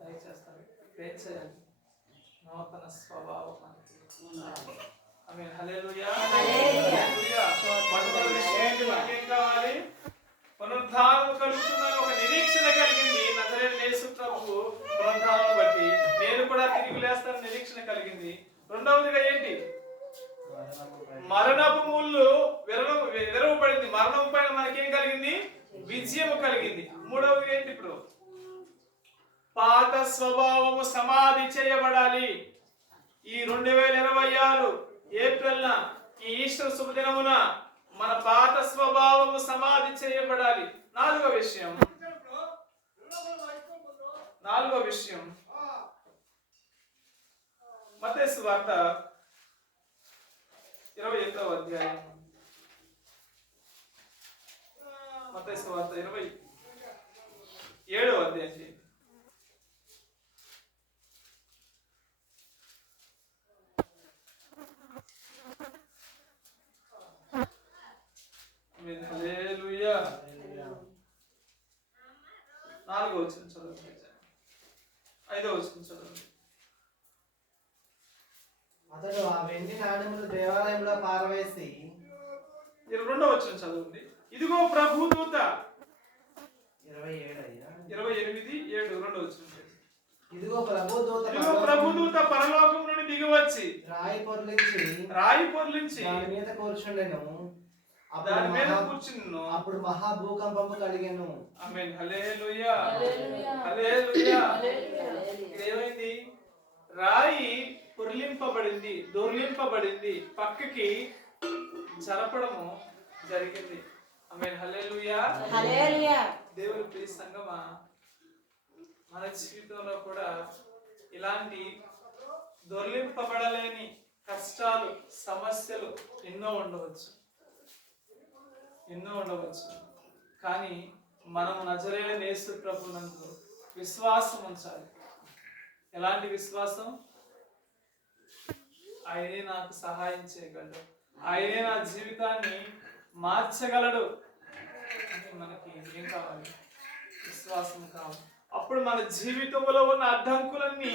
దయచేస్తారు. ఏం చేయాలి? నూతన స్వభావం హల్లెలూయా. మొట్టమొదటి విషయం ఏంటి? మనకేం కావాలి? పునరుద్ధానం కలుగుతుందని ఒక నిరీక్షణ కలిగింది. నజరేయుడైన యేసు ప్రభువు పునరుద్ధానం బట్టి నేను కూడా తిరిగి లేస్తానని నిరీక్షణ కలిగింది. రెండవదిగా ఏంటి? మరణపు ముళ్ళు విరవబడింది. మరణం పైన మనకేం కలిగింది? విజయము కలిగింది. మూడవది ఏంటి? ఇప్పుడు పాత స్వభావము సమాధి చేయబడాలి. ఈ 2026 ఏప్రిల్ ఈ ఈస్టర్ శుభదినమున మన పాత స్వభావము సమాధి చేయబడాలి. నాలుగో విషయం మత్తయి సువార్త 28వ అధ్యాయం. మత్తయి సువార్త 27వ అధ్యాయం. 4వ వచనం చదవండి. 5వ వచనం చదవండి. అతడు ఆ వెండి నాణెములు దేవాలయంలో పారవేసి 22వ వచనం చదవండి. ఇదిగో ప్రభుదూత 28:7 రెండవ వచనం. ఇదిగో ప్రభుదూత పరలోకం నుండి దిగివచ్చి రాయి పొర్లించి దాని మీద కూర్చుండెను. అప్పుడు మహా భూకంపము కలిగెను. ఆమేన్. హల్లెలూయా. హల్లెలూయా. ఏమైంది? రాయి దొర్లింపబడింది, పక్కకి జరపడము జరిగింది. ఆమేన్. హల్లెలూయా. హల్లెలూయా. దేవుని ప్రియ సంగమా, మన జీవితంలో కూడా ఇలాంటి దొర్లింపబడలేని కష్టాలు, సమస్యలు ఎన్నో ఉండవచ్చు. కానీ మనము నజరేయుడైన యేసు ప్రభువునందు విశ్వాసం ఉంచాలి. ఎలాంటి విశ్వాసం? ఆయనే నాకు సహాయం చేయగలడు, ఆయనే నా జీవితాన్ని మార్చగలడు అని మనకి ఏం కావాలి? విశ్వాసం కావాలి. అప్పుడు మన జీవితంలో ఉన్న అడ్డంకులన్నీ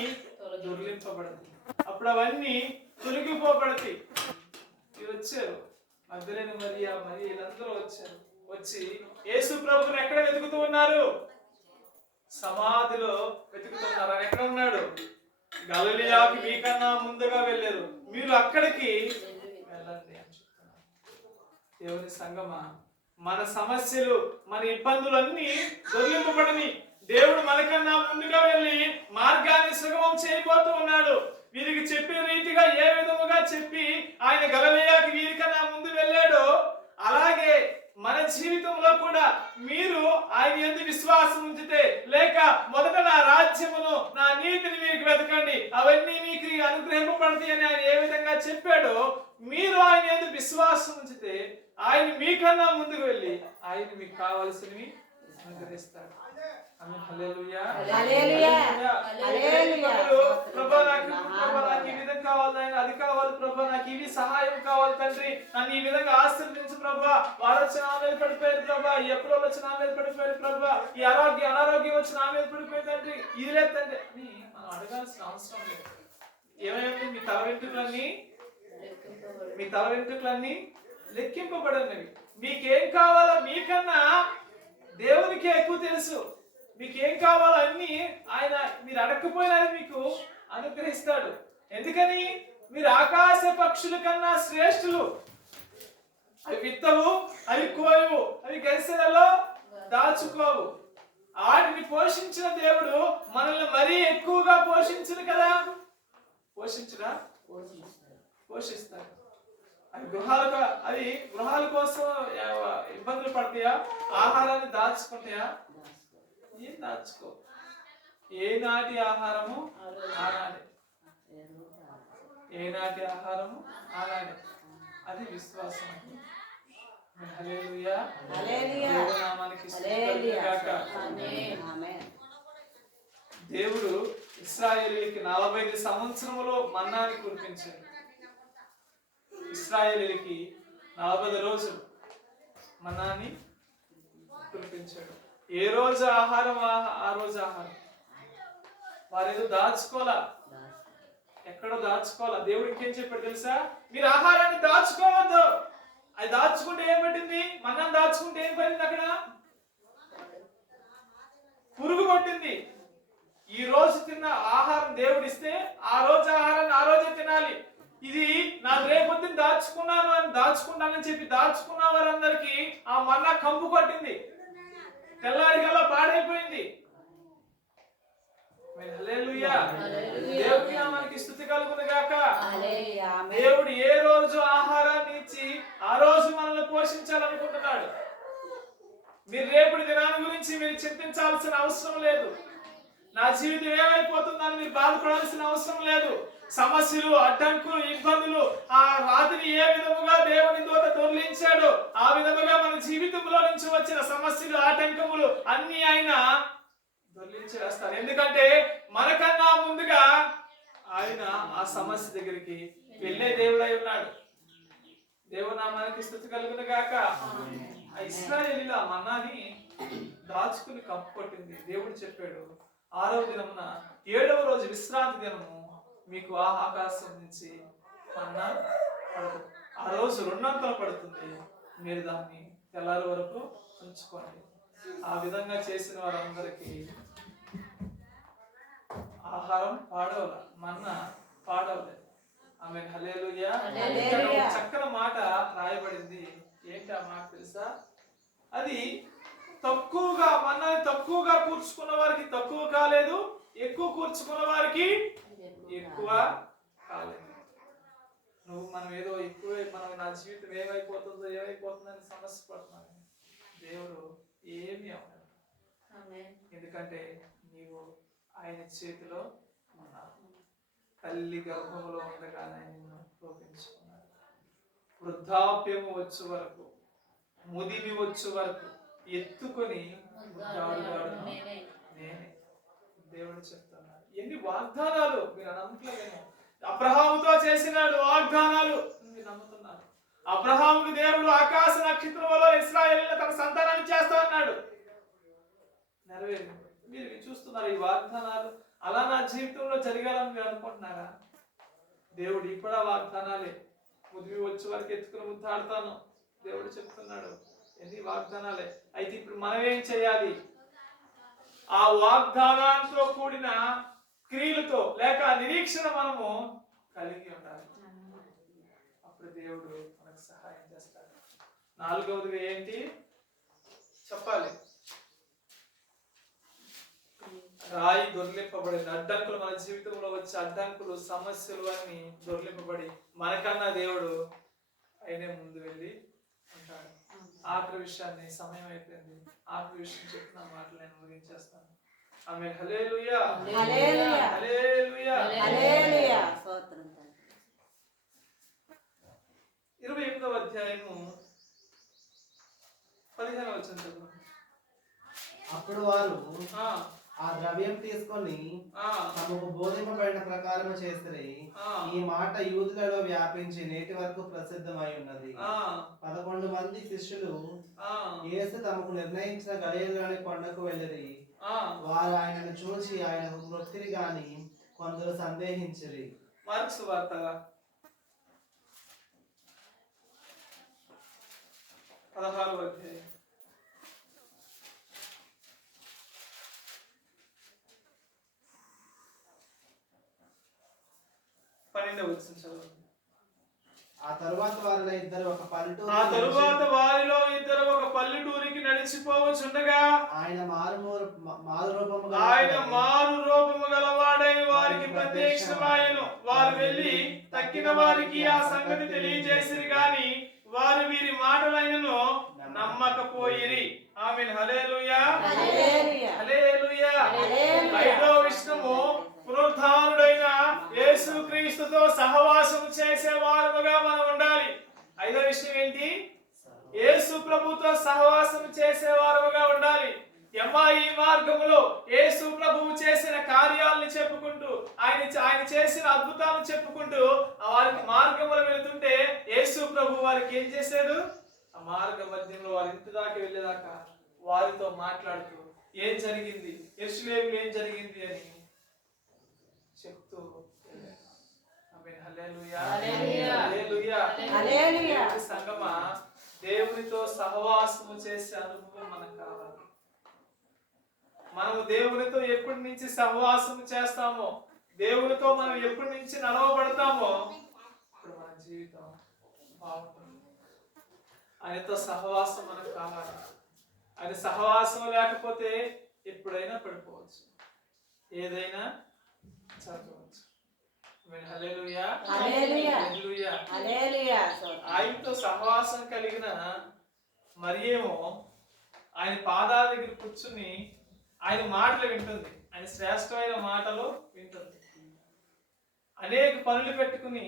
దొర్లింపబడతాయి. అప్పుడు అవన్నీ తొలగిపోబడతాయి. మీరు వచ్చారు, మగ్దలేని మరియ వీళ్ళందరూ వచ్చారు. వచ్చి యేసు ప్రభువుని ఎక్కడ వెతుకుతూ ఉన్నారు? సమాధిలో వెతుకుతున్నారు. ఆయన ఎక్కడ ఉన్నాడు? గలిలయకి మీకన్నా ముందుగా వెళ్ళారు, మీరు అక్కడికి వెళ్ళండి అని చెప్తున్నారు. దేవుని సంగమా, మన సమస్యలు, మన ఇబ్బందులు అన్ని దొర్లింపబడని దేవుడు మనకన్నా ముందుగా వెళ్ళి మార్గాన్ని సుగమం చేయబోతూ ఉన్నాడు. వీరికి చెప్పిన రీతిగా ఏ విధముగా చెప్పి ఆయన గలిలయకి వీరికన్నా ముందు వెళ్ళాడో అలాగే మన జీవితంలో కూడా మీరు ఆయన యందు విశ్వాసం ఉంచితే, లేక మొదట నా రాజ్యమును, నా నీతిని మీకు వెతకండి, అవన్నీ మీకు అనుగ్రహింపబడతాయి అని ఆయన ఏ విధంగా చెప్పాడో, మీరు ఆయన యందు విశ్వాసం ఉంచితే ఆయన మీకన్నా ముందుకు వెళ్ళి ఆయన మీకు కావాల్సినవి అనుగ్రహిస్తాడు. హల్లెలూయా. హల్లెలూయా. ప్రభువా నాకు ఈ విధంగా కావాలి, ఆయన అది కావాలి ప్రభువా, నాకు ఇవి సహాయం కావాలి తండ్రి, నన్ను ఈ విధంగా ఆశీర్వదించు ప్రభువా. వారు వచ్చి నా మీద పడిపోయారు ప్రభువా, ఈ ఎప్పుడో వచ్చి నా మీద పడిపోయారు ప్రభువా, ఈ అనారోగ్యం వచ్చి నా మీద పడిపోయింది తండ్రి, ఇది లేదు తండ్రి అని మనం అడగాల్సిన అవసరం లేదు. ఏమైంది? మీ తల వెంట్రుకలన్నీ లెక్కింపబడినవి. మీకేం కావాలో మీకన్నా దేవునికి ఎక్కువ తెలుసు. మీకు ఏం కావాలో అన్ని ఆయన మీరు అడగకపోయినా మీకు అనుగ్రహిస్తాడు. ఎందుకని? మీరు ఆకాశ పక్షుల కన్నా శ్రేష్ఠులు. అవి విత్తవు, అవి కోయవు, అవి గరిసెలలో దాచుకోవు. వాటిని పోషించిన దేవుడు మనల్ని మరీ ఎక్కువగా పోషించును కదా. పోషించురా? పోషిస్తాడు. అవి గృహాల కోసం ఇబ్బందులు పడతాయా? ఆహారాన్ని దాచుకుంటాయా? ఏం దాచుకో. ఏనాటి ఆహారము ఆనాడే. ఏనాటి ఆహారము ఆనాడే. అది విశ్వాసం. హల్లెలూయా. దేవుని నామానికి స్తుతి గాక. దేవుడు ఇశ్రాయేలీయులకి 40 సంవత్సరములు మన్నాని కురిపించాడు. ఇశ్రాయేలీయులకి 40 రోజులు మన్నాని కురిపించాడు. ఏ రోజు ఆహారం ఆ రోజు ఆహారం. వారేదో దాచుకోలా, ఎక్కడో దాచుకోవాలా. దేవుడు ఇంకేం చెప్పాడు తెలుసా? మీరు ఆహారాన్ని దాచుకోవద్దు. అది దాచుకుంటే ఏం పట్టింది? మనం దాచుకుంటే ఏం పడింది? అక్కడ పురుగు పట్టింది. ఈ రోజు తిన్న ఆహారం దేవుడు ఇస్తే ఆ రోజు ఆహారాన్ని ఆ రోజే తినాలి. ఇది నా రేపొద్దున దాచుకుంటానని చెప్పి దాచుకున్న వారందరికీ ఆ మన్నా కంపు పట్టింది. తెల్లారికల్లా పాడైపోయింది. దేవుడి నామానికి స్తుతి కలుగును గాక. దేవుడు ఏ రోజు ఆహారాన్ని ఇచ్చి ఆ రోజు మనల్ని పోషించాలనుకుంటున్నాడు. మీరు రేపటి దినాన్ని గురించి మీరు చింతించాల్సిన అవసరం లేదు. నా జీవితం ఏమైపోతుందని మీరు బాధపడాల్సిన అవసరం లేదు. సమస్యలు, అడ్డంకులు, ఇబ్బందులు ఆ రాత్రి ఏ విధముగా దేవుని దూత దొర్లించాడో ఆ విధముగా మన జీవితంలో నుంచి వచ్చిన సమస్యలు, ఆటంకములు అన్ని ఆయన దొర్లించేస్తారు. ఎందుకంటే మనకన్నా ముందుగా ఆయన ఆ సమస్య దగ్గరికి వెళ్ళే దేవుడై ఉన్నాడు. దేవుని నామానికి స్తుతి కలుగును గాక. ఆ ఇశ్రాయేలీయుల మన్నాని దాచుకుని కప్పు కొట్టింది. దేవుడు చెప్పాడు 6వ దినమున 7వ రోజు విశ్రాంతి దినము మీకు ఆ ఆకాశం నుంచి మన్నా పడుతుంది. ఆ రోజు 2 అంతలు పడుతుంది. మీరు దాన్ని తెల్లారి వరకు ఉంచుకోండి. ఆ విధంగా చేసిన వారందరికీ ఆహారం పాడవల, మన్నా పాడవలేదు. ఆమె హల్లెలూయా. చక్కని మాట రాయబడింది. ఏంటి ఆ మాట తెలుసా? అది తక్కువగా మన్నాని తక్కువగా కూర్చుకున్న వారికి తక్కువ కాలేదు, ఎక్కువ కూర్చుకున్న వారికి ఎక్కువ కాలేదు. మనం ఏదో ఎక్కువ నా జీవితం ఏమైపోతుందని సమస్య పడుతున్నాను. దేవుడు ఏమి అవ్వదు. ఎందుకంటే నీవు ఆయన చేతిలో ఉన్నావు. తల్లి గర్భంలో ఉండగానే నిన్ను పోషించుకున్నాడు. వృద్ధాప్యము వచ్చే వరకు, ముదిమి వచ్చే వరకు ఎత్తుకొని నేనే. దేవుడు చెప్తున్నాడు. ఎన్ని వాగ్దానాలు మీరు నమ్మట్లేదేమో. అబ్రహాముతో చేసినాడు వాగ్దానాలు మీరు నమ్ముతున్నారు. అబ్రహాముకు దేవుడు ఆకాశ నక్షత్రంలో ఇశ్రాయేలును తన సంతానాన్ని చేస్తా అన్నాడు. నెరవేరింది. మీరు చూస్తున్నారు ఈ వాగ్దానాలు. అలా నా జీవితంలో జరగాలని మీరు అనుకుంటున్నారా? దేవుడు ఇప్పుడు వాగ్దానాలే. ముదిమి వచ్చే వరకు ఎత్తుకుని ముద్దాడుతాను దేవుడు చెప్తున్నాడు. ఎన్ని వాగ్దానాలే. అయితే ఇప్పుడు మనం ఏం చేయాలి? ఆ వాగ్దానాలతో కూడిన క్రియలతో లేక నిరీక్షణ మనము కలిగి ఉండాలి. అప్పుడు దేవుడు మనకు సహాయం చేస్తాడు. 4వదిగా ఏంటి చెప్పాలి? రాయి దొర్లింపబడింది. అడ్డంకులు మన జీవితంలో వచ్చే అడ్డంకులు, సమస్యలు అన్ని దొర్లింపబడి మనకన్నా దేవుడు ఆయనే ముందు వెళ్ళి ఉంటాడు. ఆఖరి విషయాన్ని, సమయం అయిపోయింది, ఆఖరి విషయం చెప్పిన మాటలు నేను ముగించేస్తాను. ఆమె హల్లెలూయా. 28వ అధ్యాయము 15వ వచనం. అప్పుడు వారు ఆ ద్రవ్యం తీసుకొని తమకు బోధింపబడిన ప్రకారం చేస్తే ఈ మాట యూదులలో వ్యాపించి నేటి వరకు ప్రసిద్ధమై ఉన్నది. 11 మంది శిష్యులు యేసు తమకు నిర్ణయించిన గలిలయలోని కొండకు వెళ్ళిరి. వారు ఆయనను చూసి ఆయన మృతిని గాని కొందరు సందేహించిరి. మార్క్స్ వార్త 16వ అధ్యాయం 12వ వచనం చదవండి. ఆ తరువాత వారిలో ఇద్దరు ఒక పల్లెటూరు ఆ తరువాత వారిలో ఇద్దరు ఒక పల్లెటూరికి నడిచిపోవచ్చుండగా ఆయన మారు రూపము గలవాడై వారికి ప్రత్యక్షమాయెను. వారు వెళ్ళి తక్కిన వారికి ఆ సంగతి తెలియజేసిరి గాని వారు వీరి మాటలైనను నమ్మకపోయిరి. ఆమేన్. హల్లెలూయా, హల్లెలూయా. ఐదో విషయము, పునరుద్ధానుడైన యేసుక్రీస్తుతో సహవాసం చేసేవారుగా మనం ఉండాలి. ఐదో విషయం ఏంటి? యేసు ప్రభుతో సహవాసం చేసేవారుగా ఉండాలి. ఎమ్మాయి మార్గములో యేసు ప్రభువు చేసిన కార్యాలను చెప్పుకుంటూ ఆయన చేసిన అద్భుతాలను చెప్పుకుంటూ వారికి మార్గములో వెళుతుంటే యేసు ప్రభు వారికి ఏం చేశాడు? ఆ మార్గ మధ్యంలో వారి ఇంటి దాకా వెళ్ళేదాకా వారితో మాట్లాడుతూ ఏం జరిగింది, యెరూషలేములో ఏం జరిగింది అని చెప్తూ సంగమా, దేవునితో సహవాసము చేసే అనుభవం మనకు కావాలి. మనము దేవునితో ఎప్పటి నుంచి సహవాసం చేస్తామో, దేవునితో మనం ఎప్పటి నుంచి నడవబడతామో ఇప్పుడు మన జీవితం బాగుంటుంది. ఆయనతో సహవాసం మనకు కావాలి. ఆయన సహవాసం లేకపోతే ఎప్పుడైనా పడిపోవచ్చు, ఏదైనా చదవచ్చు. ఆయనతో సహవాసం కలిగిన మరియేమో ఆయన పాదాల దగ్గర కూర్చుని ఆయన మాటలు వింటుంది, ఆయన శ్రేష్టమైన మాటలు వింటుంది. అనేక పనులు పెట్టుకుని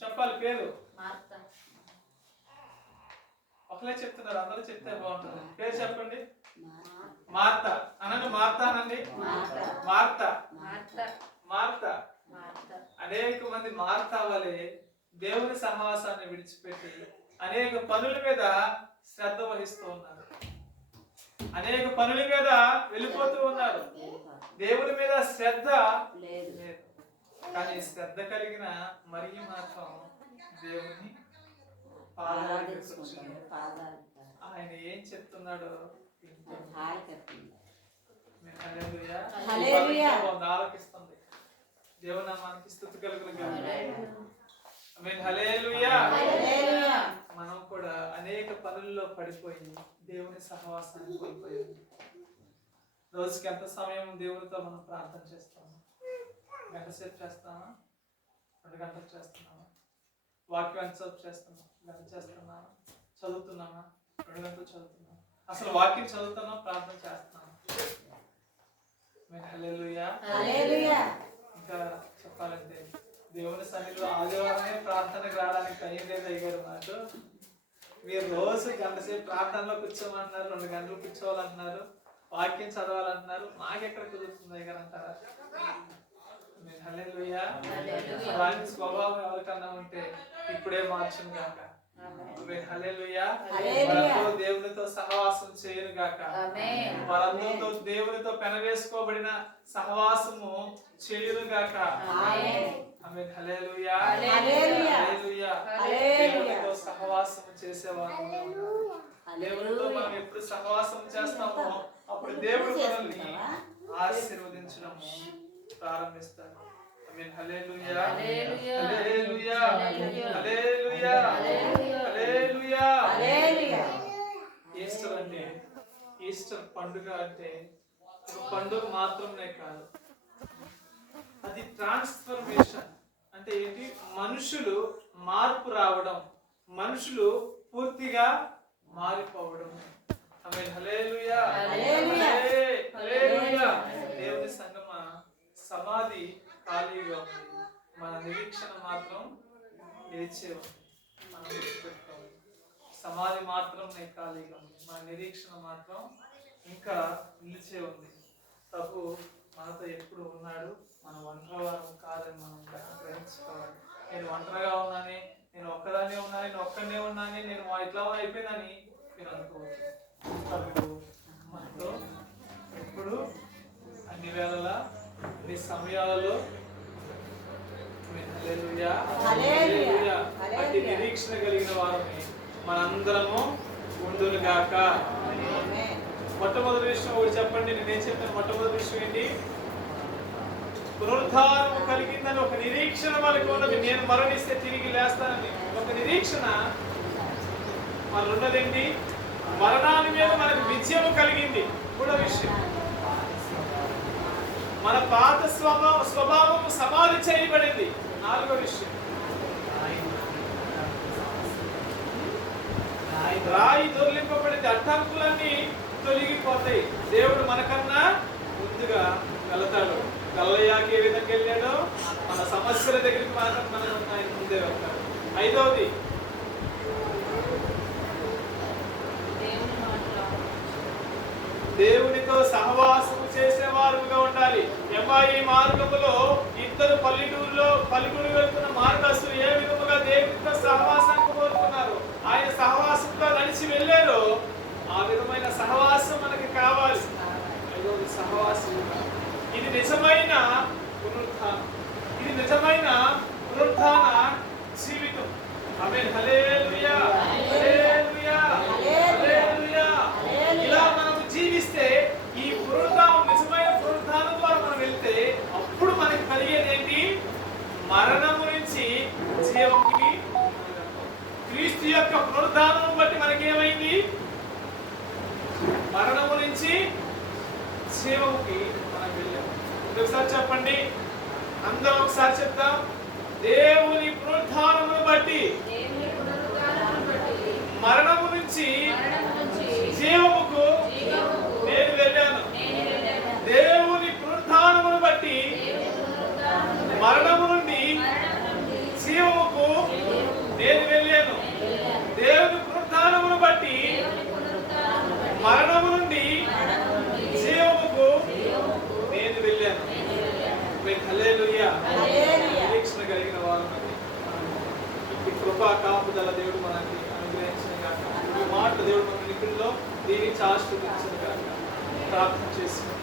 చెప్పాలి పేరు ఒకలే చెప్తున్నారు, అందరూ చెప్తే బాగుంటుంది. పేరు చెప్పండి. మార్త అనండి, మార్త అనండి. Martha Martha. అనేక మంది మార్త వలె దేవుని సహవాసాన్ని విడిచిపెట్టి అనేక పనుల మీద శ్రద్ధ వహిస్తూ ఉన్నారు, అనేక పనుల మీద వెళ్ళిపోతూ ఉన్నారు. దేవుని మీద శ్రద్ధ లేదు. కానీ శ్రద్ధ కలిగిన మరియ మాత్రం దేవుని ఆయన ఏం చెప్తున్నాడో ఆలకిస్తుంది. దేవుని నామానికి స్తుతి కలుగును గాక. ఆమేన్. హల్లెలూయా. మనం కూడా అనేక పనుల్లో పడిపోయి దేవుని సహవాసాన్ని కోల్పోయాము. రోజుకి ఎంత సమయం దేవునితో మనం ప్రార్థన చేస్తాము? గంట సేపు చేస్తామా? 2 గంటలు చేస్తున్నామా? వాక్యం ఎంతసేపు చేస్తున్నాం? గంట చేస్తున్నామా? చదువుతున్నామా? 2 గంటలు చదువుతున్నామా? అసలు వాక్యం చదువుతున్నాం, ప్రార్థన చేస్తున్నామా? హల్లెలూయా. ఇంకా చెప్పాలంటే దేవుని సన్నిధిలో ఆదివారమే ప్రార్థనకు రావడానికి టైం లేదు అయ్యారు నాకు. మీరు రోజు గంట సేపు ప్రార్థనలో కూర్చోమంటున్నారు, 2 గంటలు కూర్చోవాలంటున్నారు, వాక్యం చదవాలంటున్నారు. మాకెక్కడ కుదురుతుంది అయ్యారు అంటారా? హల్లెలూయా. అలాంటి స్వభావం ఎవరికన్నా ఉంటే ఇప్పుడే మార్చును గాక. హల్లెలూయా. వారందరూ దేవునితో సహవాసం చేయను గాక. వారందరితో దేవునితో పెనవేసుకోబడిన సహవాసము చేయును గాక. ఆమేన్. హల్లెలూయా. హల్లెలూయా. దేవునితో సహవాసం చేసేవారు. దేవునితో మనం ఎప్పుడు సహవాసం చేస్తామో అప్పుడు దేవుడు మనల్ని ఆశీర్వదించడం ప్రారంభిస్తాడు. ఆమేన్. హల్లెలూయా. హల్లెలూయా. హల్లెలూయా. హల్లెలూయా. ఈస్టర్ అంటే, ఈస్టర్ పండుగ అంటే ఒక పండుగ మాత్రమే కాదు, అది ట్రాన్స్ఫర్మేషన్. అంటే ఏంటి? మనుషులు మార్పు రావడం, మనుషులు పూర్తిగా మారిపోవడం. ఆమేన్. హల్లెలూయా. హల్లెలూయా. దేవుని సంగమా, సమాధి ఖాళీగా ఉంది, మన నిరీక్షణ మాత్రం లేచే ఉంది. మనం గుర్తుపెట్టుకోవాలి, సమాధి మాత్రం ఖాళీగా ఉంది, మన నిరీక్షణ మాత్రం ఇంకా నిలిచే ఉంది. ప్రభు మనతో ఎప్పుడు ఉన్నాడు, మన ఒంటరివారం కాదని మనం గ్రహించుకోవాలి. నేను ఒంటరిగా ఉన్నాను, నేను ఒక్కదాన్నే ఉన్నాను, నేను ఒక్కడే ఉన్నాను, నేను ఇట్లా అయిపోయిందని మీరు అనుకోవచ్చు. ప్రభు మనతో ఎప్పుడు అన్ని వేళలా అన్ని సమయాలలో అతి నిరీక్షణ కలిగిన వారిని మనందరము ఉండును గాక. మొట్టమొదటి విషయం ఒకటి చెప్పండి. నేనేం చెప్పాను? మొట్టమొదటి విషయం ఏంటి? పునరుద్ధానం కలిగిందని ఒక నిరీక్షణ వాళ్ళకి ఉన్నది. నేను మరణిస్తే తిరిగి లేస్తానని ఒక నిరీక్షణ మన ఉన్నదండి. మరణాన్ని మీద మనకు విజయం కలిగింది. మూడో విషయం, మన పాత స్వభావం సమాధి చేయబడింది. నాలుగో విషయం, రాయి దొర్లింపబడింది. అడ్డంకులన్నీ తొలగిపోతాయి. దేవుడు మనకన్నా ముందుగా వెళతాడు. గల్లయ్యాకి ఏ విధంగా వెళ్ళాడో మన సమస్యల దగ్గరికి మాత్రం మనం ఆయన ముందే వెళ్తాడు. ఐదవది, దేవునితో సహవాసము చేసేవారుగా ఉండాలి. ఈ మార్గములో ఇద్దరు పల్లెటూరు వెళ్తున్న మార్గస్తులు ఏ విధముగా దేవునితో సహవాసాన్ని కోరుకున్నారు, ఆయన సహవాసంలో నడిచి వెళ్ళారు. ఆ విధమైన సహవాసం మనకి కావాలి. ఐదవది సహవాసం. ఇది నిజమైన పునరుత్థానం. ఇది నిజమైన పునరుత్థాన జీవితం. ఆమేన్. హల్లెలూయా, హల్లెలూయా, హల్లెలూయా. ఇలా మనం జీవిస్తే, ఈ పునరుత్థానం నిజమైన పునరుత్థానం ద్వారా మనం వెళ్తే, అప్పుడు మనకి కలిగేది ఏంటి? మరణము నుంచి జీవంకి. క్రీస్తు యొక్క పునరుత్థానం బట్టి మనకేమైంది? మరణము నుంచి జీవముకి మనం వెళ్ళాం. ఒకసారి చెప్పండి, అందరం ఒకసారి చెప్తాం. దేవుని పునరుత్థానమును బట్టి మరణము నుంచి జీవముకు నేను వెళ్ళాను. దేవుని పునరుత్థానమును బట్టి మరణము నుండి జీవముకు నేను వెళ్ళాను. దేవుని పునరుత్థానమును బట్టి మరణము నుండి జీవముకు నేను వెళ్ళాను. హల్లెలూయా. నిరీక్షణ కలిగిన వారు ఈ కృపా కాపుదల దేవుడు మనకి అనుగ్రహించిన గాక. ఈ మాట దేవుడు మన నికుల్లో దీనికి ఆశీర్వదించిన గాక. ప్రార్థన చేస్తున్నాం.